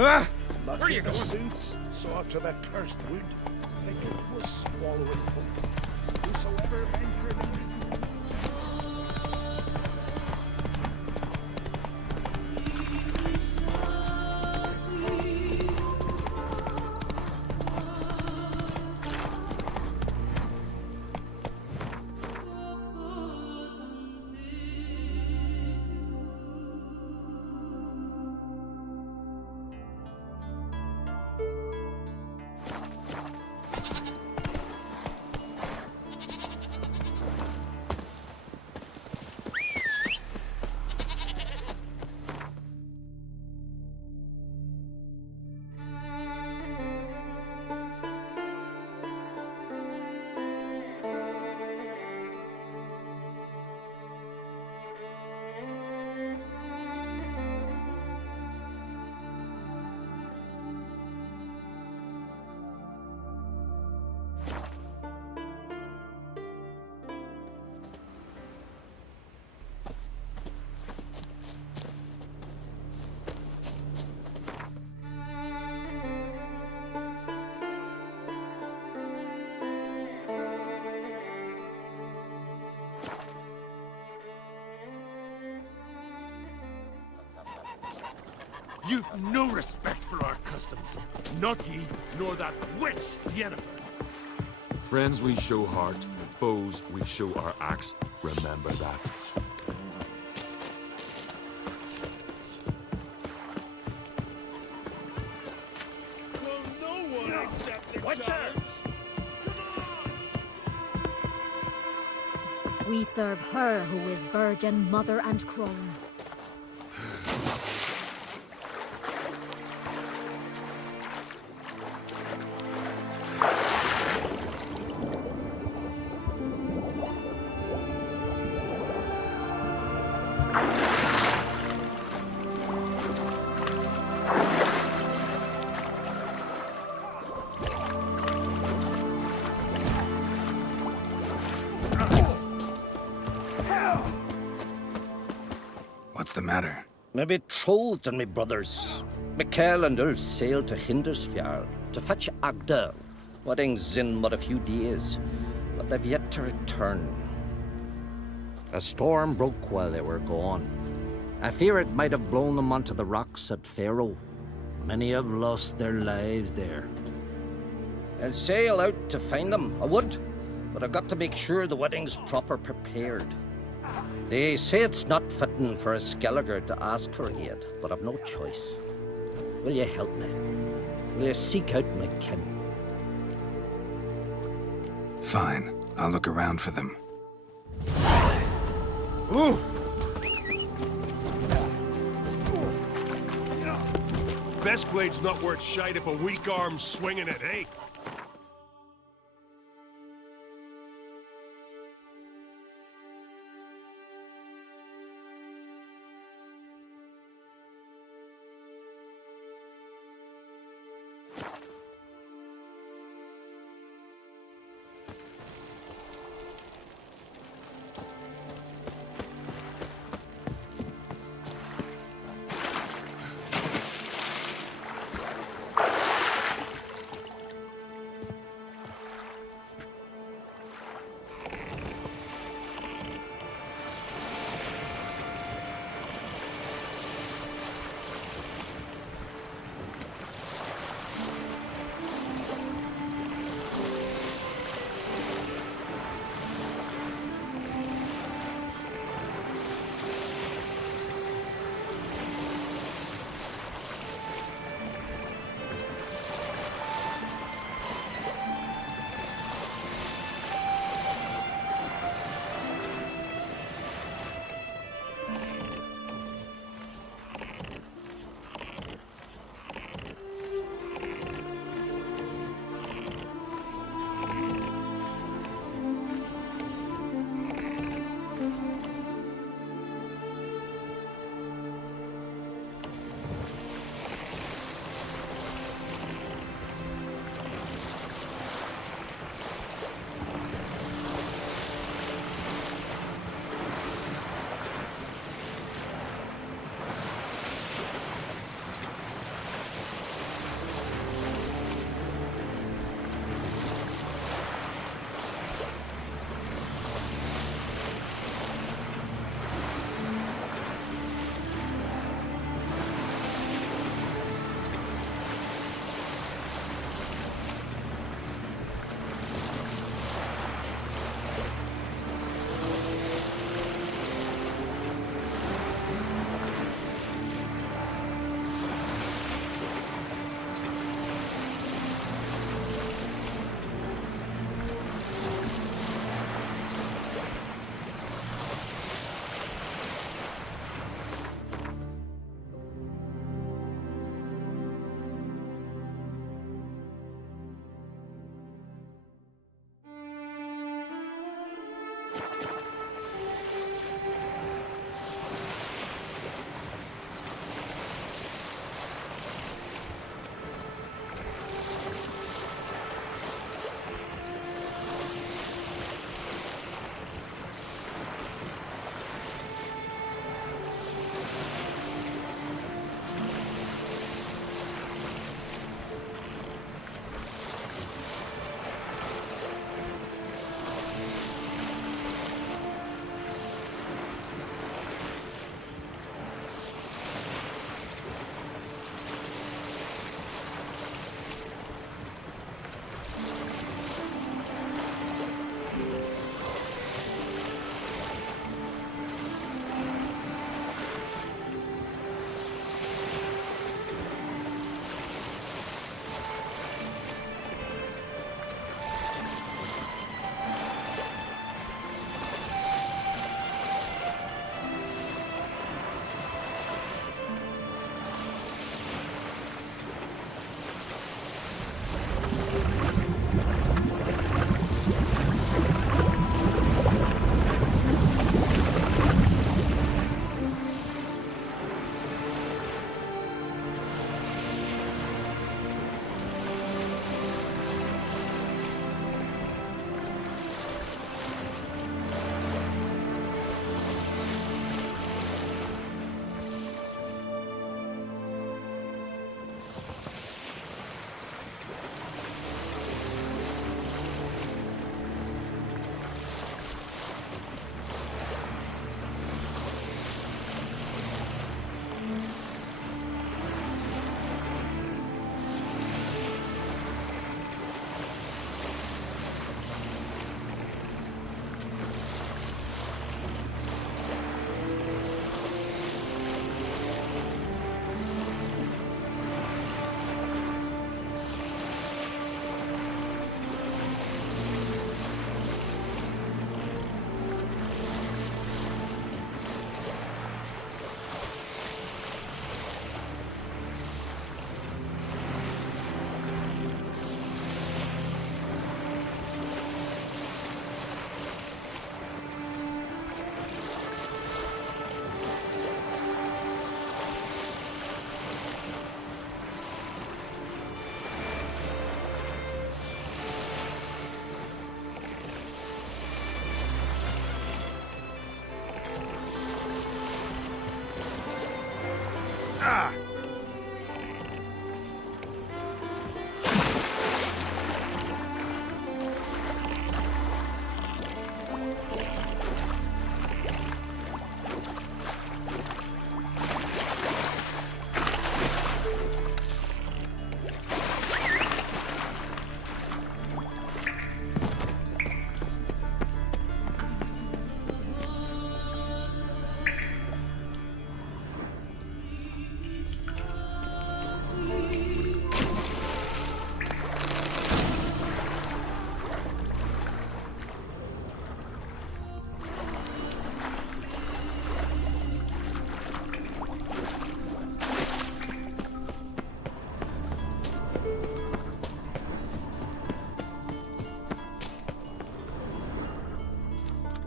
Where are you going? Suits saw to the cursed wood. Think it was swallowing folk. Whosoever ventured in You've no respect for our customs. Not ye, nor that witch, Yennefer. Friends we show heart, foes we show our axe. Remember that. Will no one accept the challenge? We serve her who is virgin, mother, and crone. What's the matter? My betrothed and my brothers, Mikkel and Ulf sailed to Hindersfjall to fetch Agda. Wedding's in but a few days, but they've yet to return. A storm broke while they were gone. I fear it might have blown them onto the rocks at Faroe. Many have lost their lives there. I'll sail out to find them, I would, but I've got to make sure the wedding's proper prepared. They say it's not fitting for a Skelliger to ask for aid, but I've no choice. Will you help me? Will you seek out my kin? Fine. I'll look around for them. Ooh! Best blade's not worth shite if a weak arm's swinging it, eh?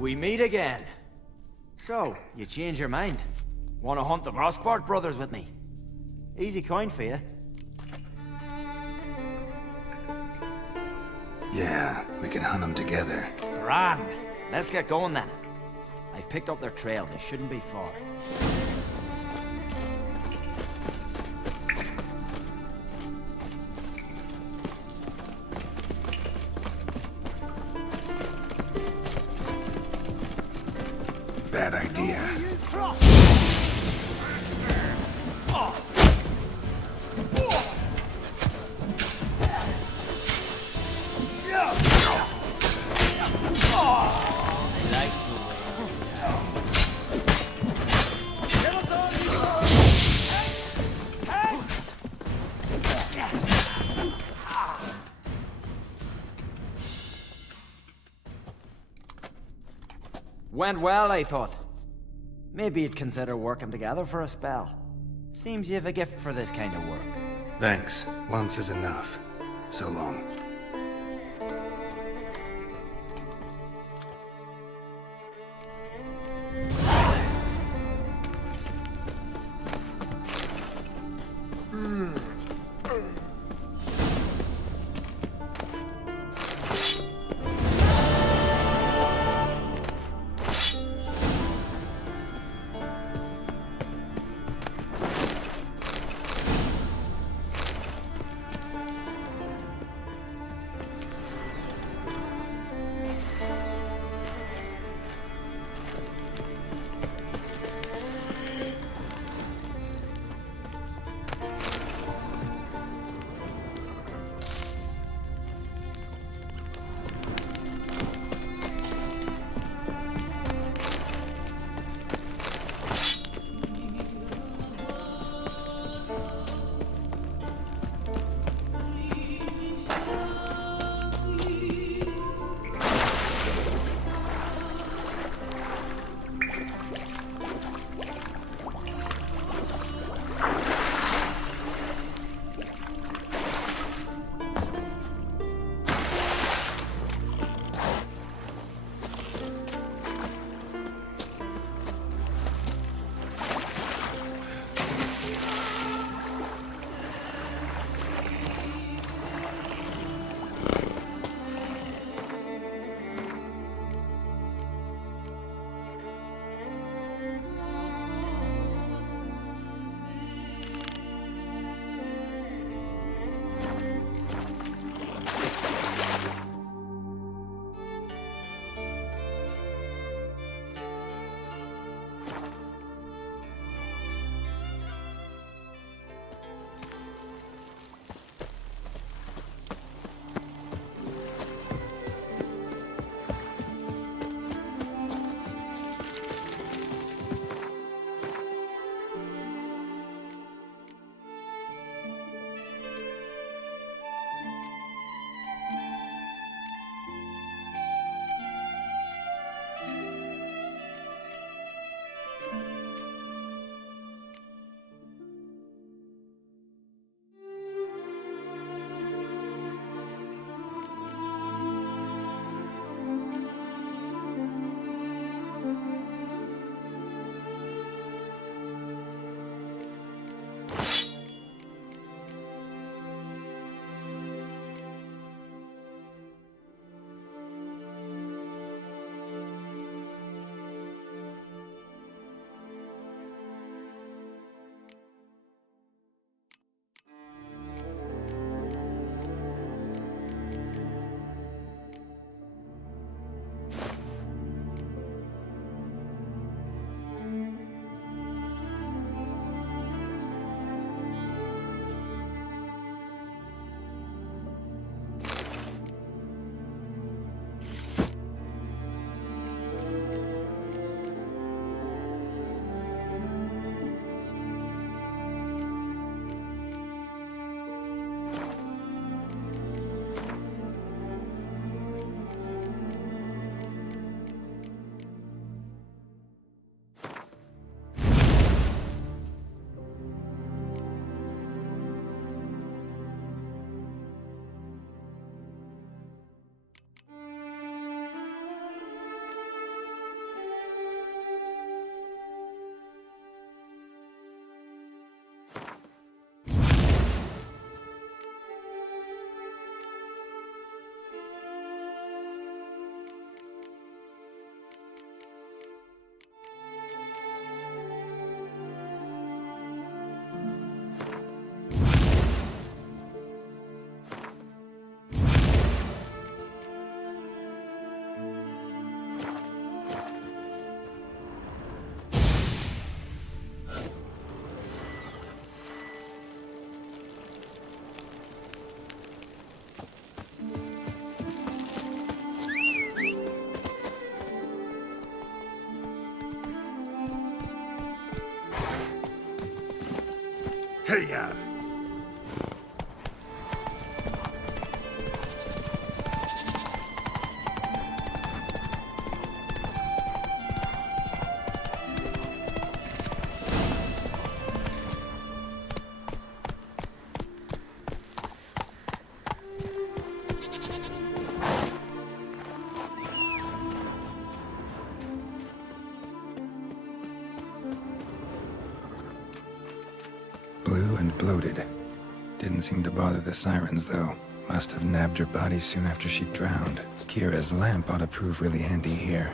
We meet again. So, you change your mind? Want to hunt the Grossport brothers with me? Easy coin for you. Yeah, we can hunt them together. Grand. Let's get going then. I've picked up their trail. They shouldn't be far. Bad idea. Went well, I thought. Maybe you'd consider working together for a spell. Seems you have a gift for this kind of work. Thanks. Once is enough. So long. Hey, ya! Blue and bloated. Didn't seem to bother the sirens, though. Must have nabbed her body soon after she drowned. Kira's lamp ought to prove really handy here.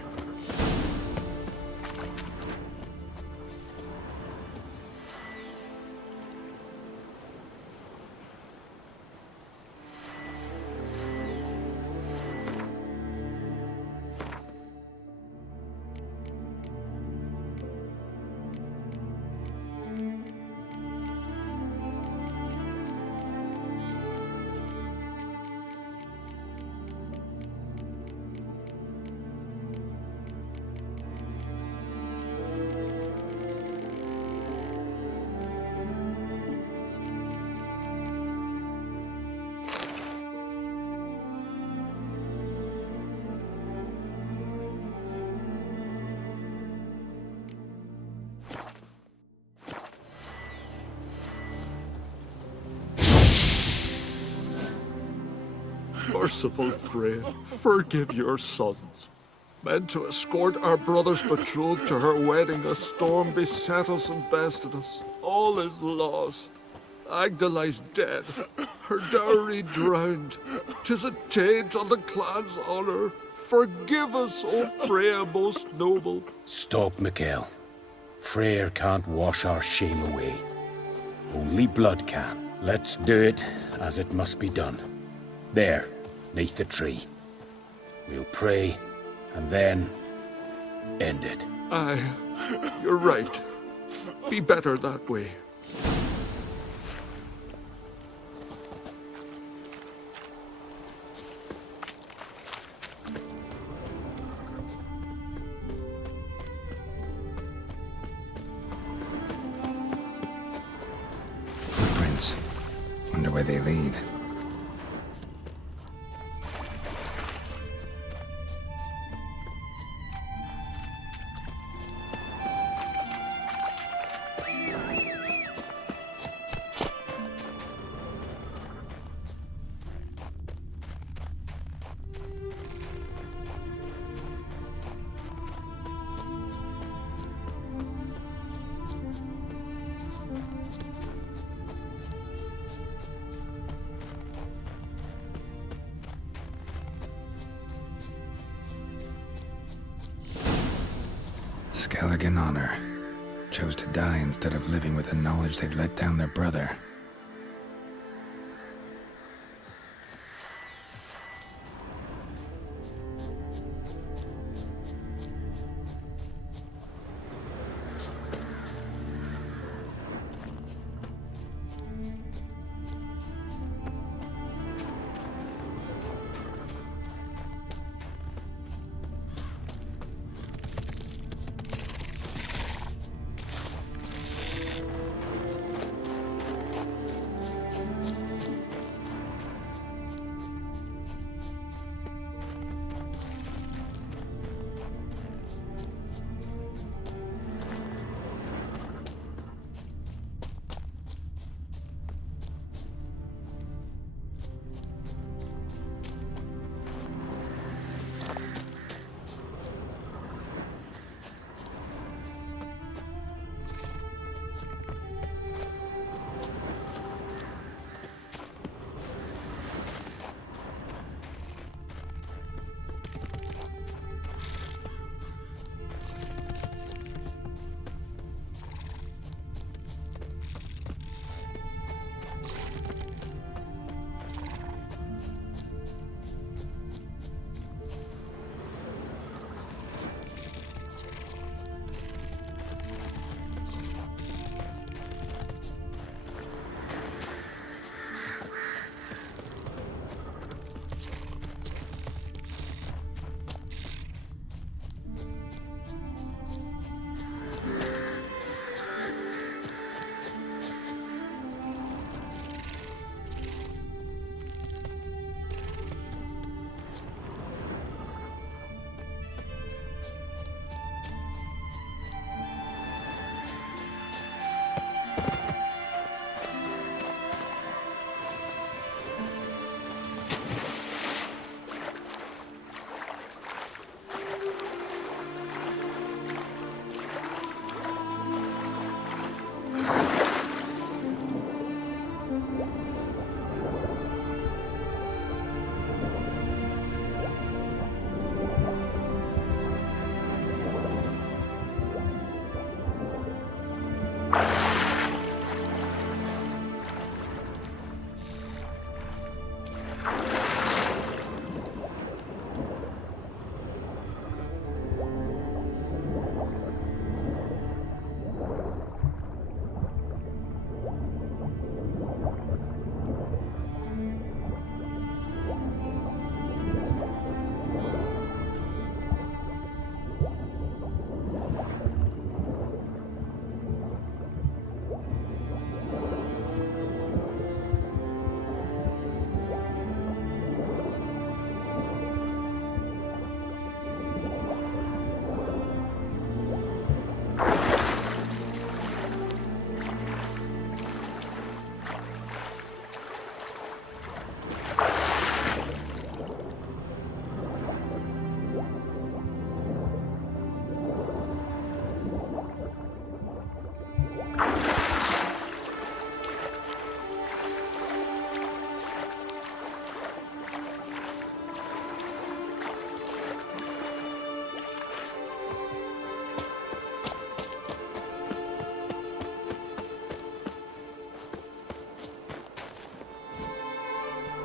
Merciful Freya, forgive your sons. Meant to escort our brother's betrothed to her wedding, a storm beset us and bested us. All is lost. Agdali's dead, her dowry drowned. 'Tis a taint on the clan's honor. Forgive us, O Freya most noble. Stop, Mikhail. Freyr can't wash our shame away. Only blood can. Let's do it as it must be done. There, neath the tree. We'll pray, and then end it. Aye, you're right. Be better that way. Footprints. Wonder where they lead. Skelligan honor. Chose to die instead of living with the knowledge they'd let down their brother.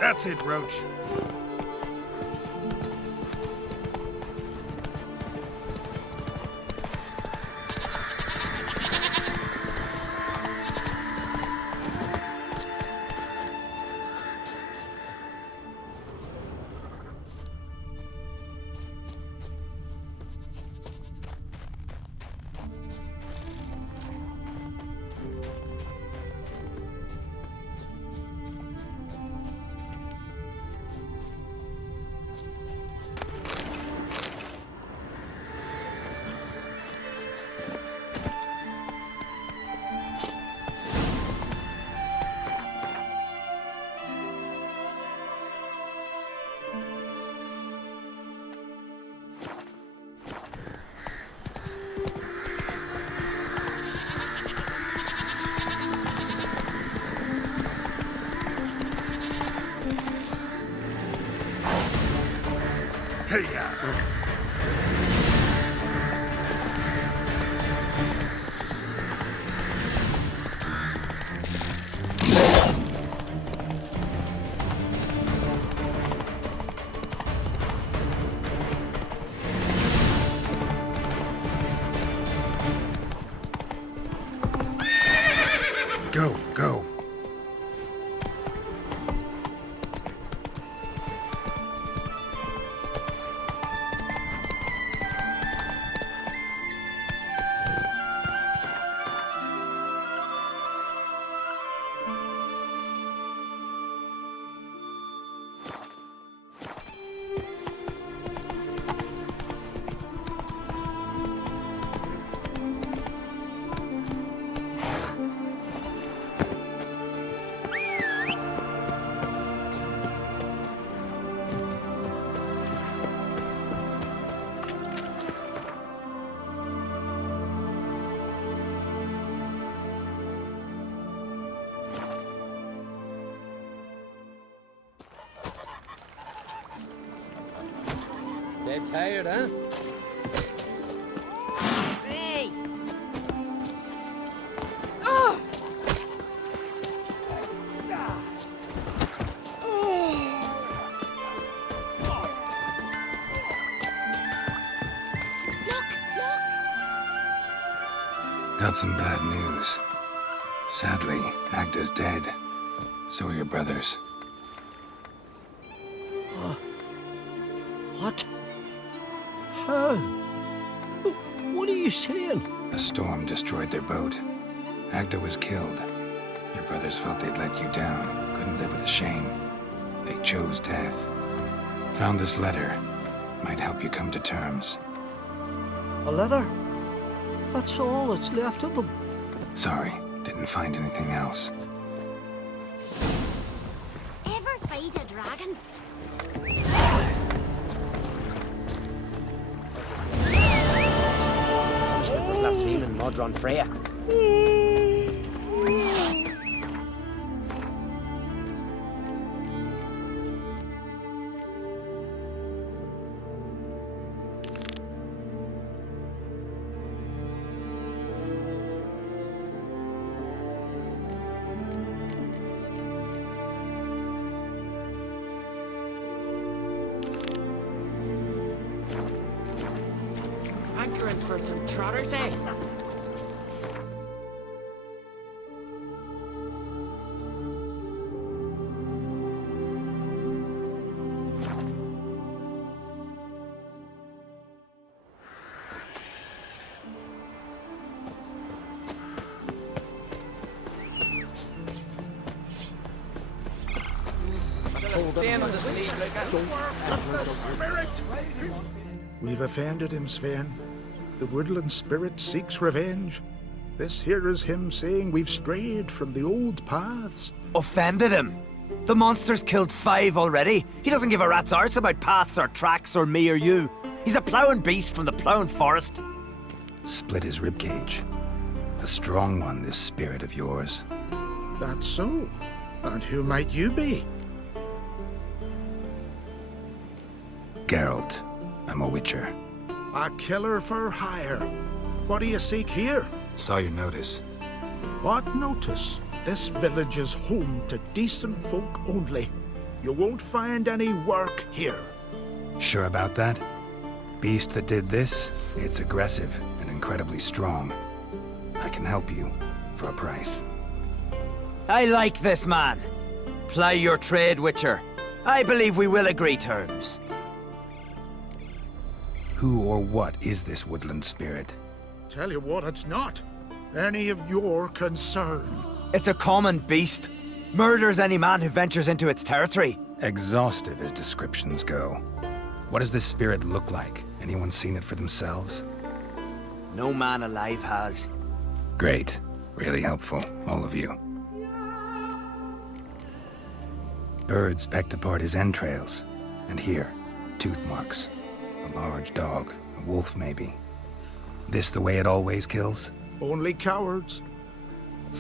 That's it, Roach. Go, go. Dead tired, huh? Hey! Oh! Got some bad news. Sadly, Agda's dead. So are your brothers. What? How? What are you saying? A storm destroyed their boat. Agda was killed. Your brothers felt they'd let you down, couldn't live with the shame. They chose death. Found this letter. Might help you come to terms. A letter? That's all that's left of them. Sorry, didn't find anything else. Ever fight a dragon? For blaspheming Modron Freya. Hankering for some trotters, eh? Stand on the sleeve, We've offended him, Sven. The woodland spirit seeks revenge. This here is him saying we've strayed from the old paths. Offended him? The monster's killed 5 already. He doesn't give a rat's arse about paths or tracks or me or you. He's a ploughing beast from the ploughing forest. Split his ribcage. A strong one, this spirit of yours. That's so. And who might you be? Geralt. I'm a witcher. A killer for hire. What do you seek here? Saw your notice. What notice? This village is home to decent folk only. You won't find any work here. Sure about that? Beast that did this, it's aggressive and incredibly strong. I can help you for a price. I like this man. Ply your trade, Witcher. I believe we will agree terms. Who or what is this woodland spirit? Tell you what, it's not any of your concern. It's a common beast. Murders any man who ventures into its territory. Exhaustive as descriptions go. What does this spirit look like? Anyone seen it for themselves? No man alive has. Great. Really helpful, all of you. Birds pecked apart his entrails. And here, tooth marks. A large dog, a wolf maybe. This the way it always kills? Only cowards.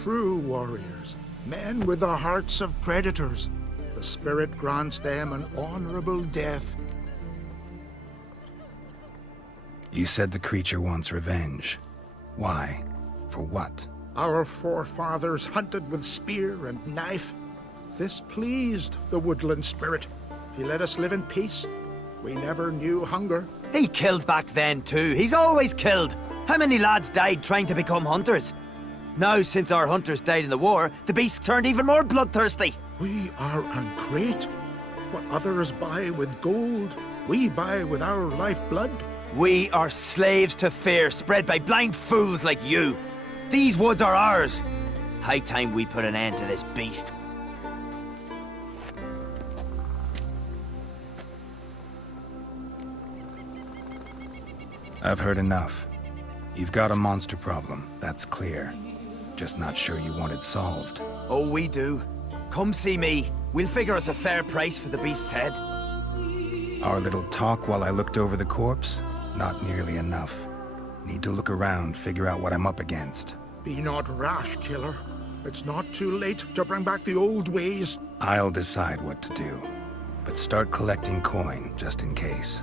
True warriors. Men with the hearts of predators. The spirit grants them an honorable death. You said the creature wants revenge. Why? For what? Our forefathers hunted with spear and knife. This pleased the woodland spirit. He let us live in peace. We never knew hunger. He killed back then too. He's always killed. How many lads died trying to become hunters? Now, since our hunters died in the war, the beast turned even more bloodthirsty. We are uncreate. What others buy with gold, we buy with our lifeblood. We are slaves to fear, spread by blind fools like you. These woods are ours. High time we put an end to this beast. I've heard enough. You've got a monster problem, that's clear. Just not sure you want it solved. Oh, we do. Come see me. We'll figure us a fair price for the beast's head. Our little talk while I looked over the corpse? Not nearly enough. Need to look around, figure out what I'm up against. Be not rash, killer. It's not too late to bring back the old ways. I'll decide what to do. But start collecting coin, just in case.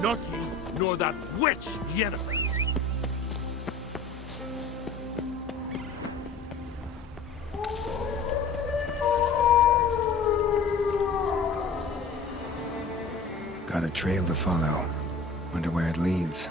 Not ye, nor that witch, Yennefer. Got a trail to follow. Wonder where it leads.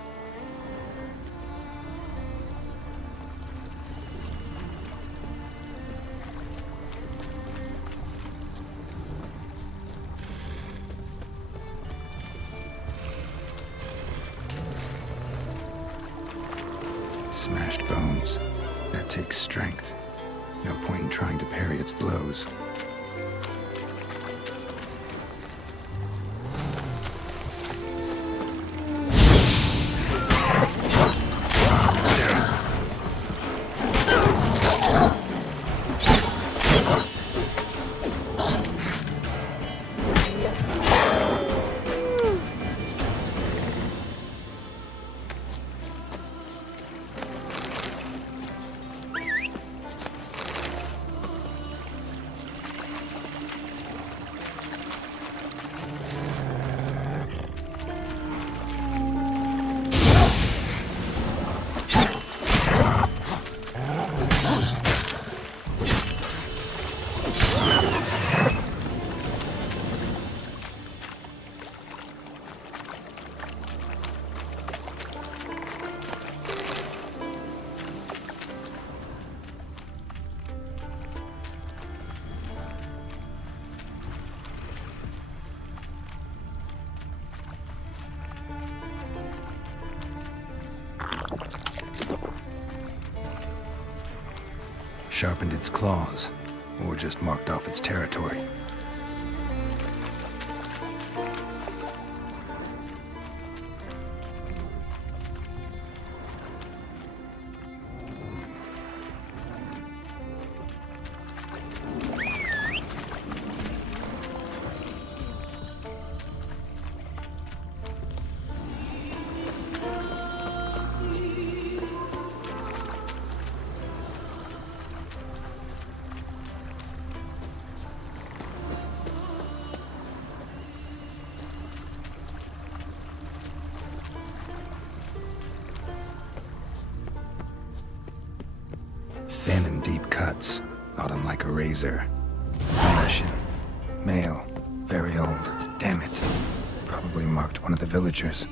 Smashed bones. That takes strength. No point in trying to parry its blows. Sharpened its claws, or just marked off its territory. Thin and deep cuts, not unlike a razor. fashion. Male, very old. Damn it. Probably marked one of the villagers.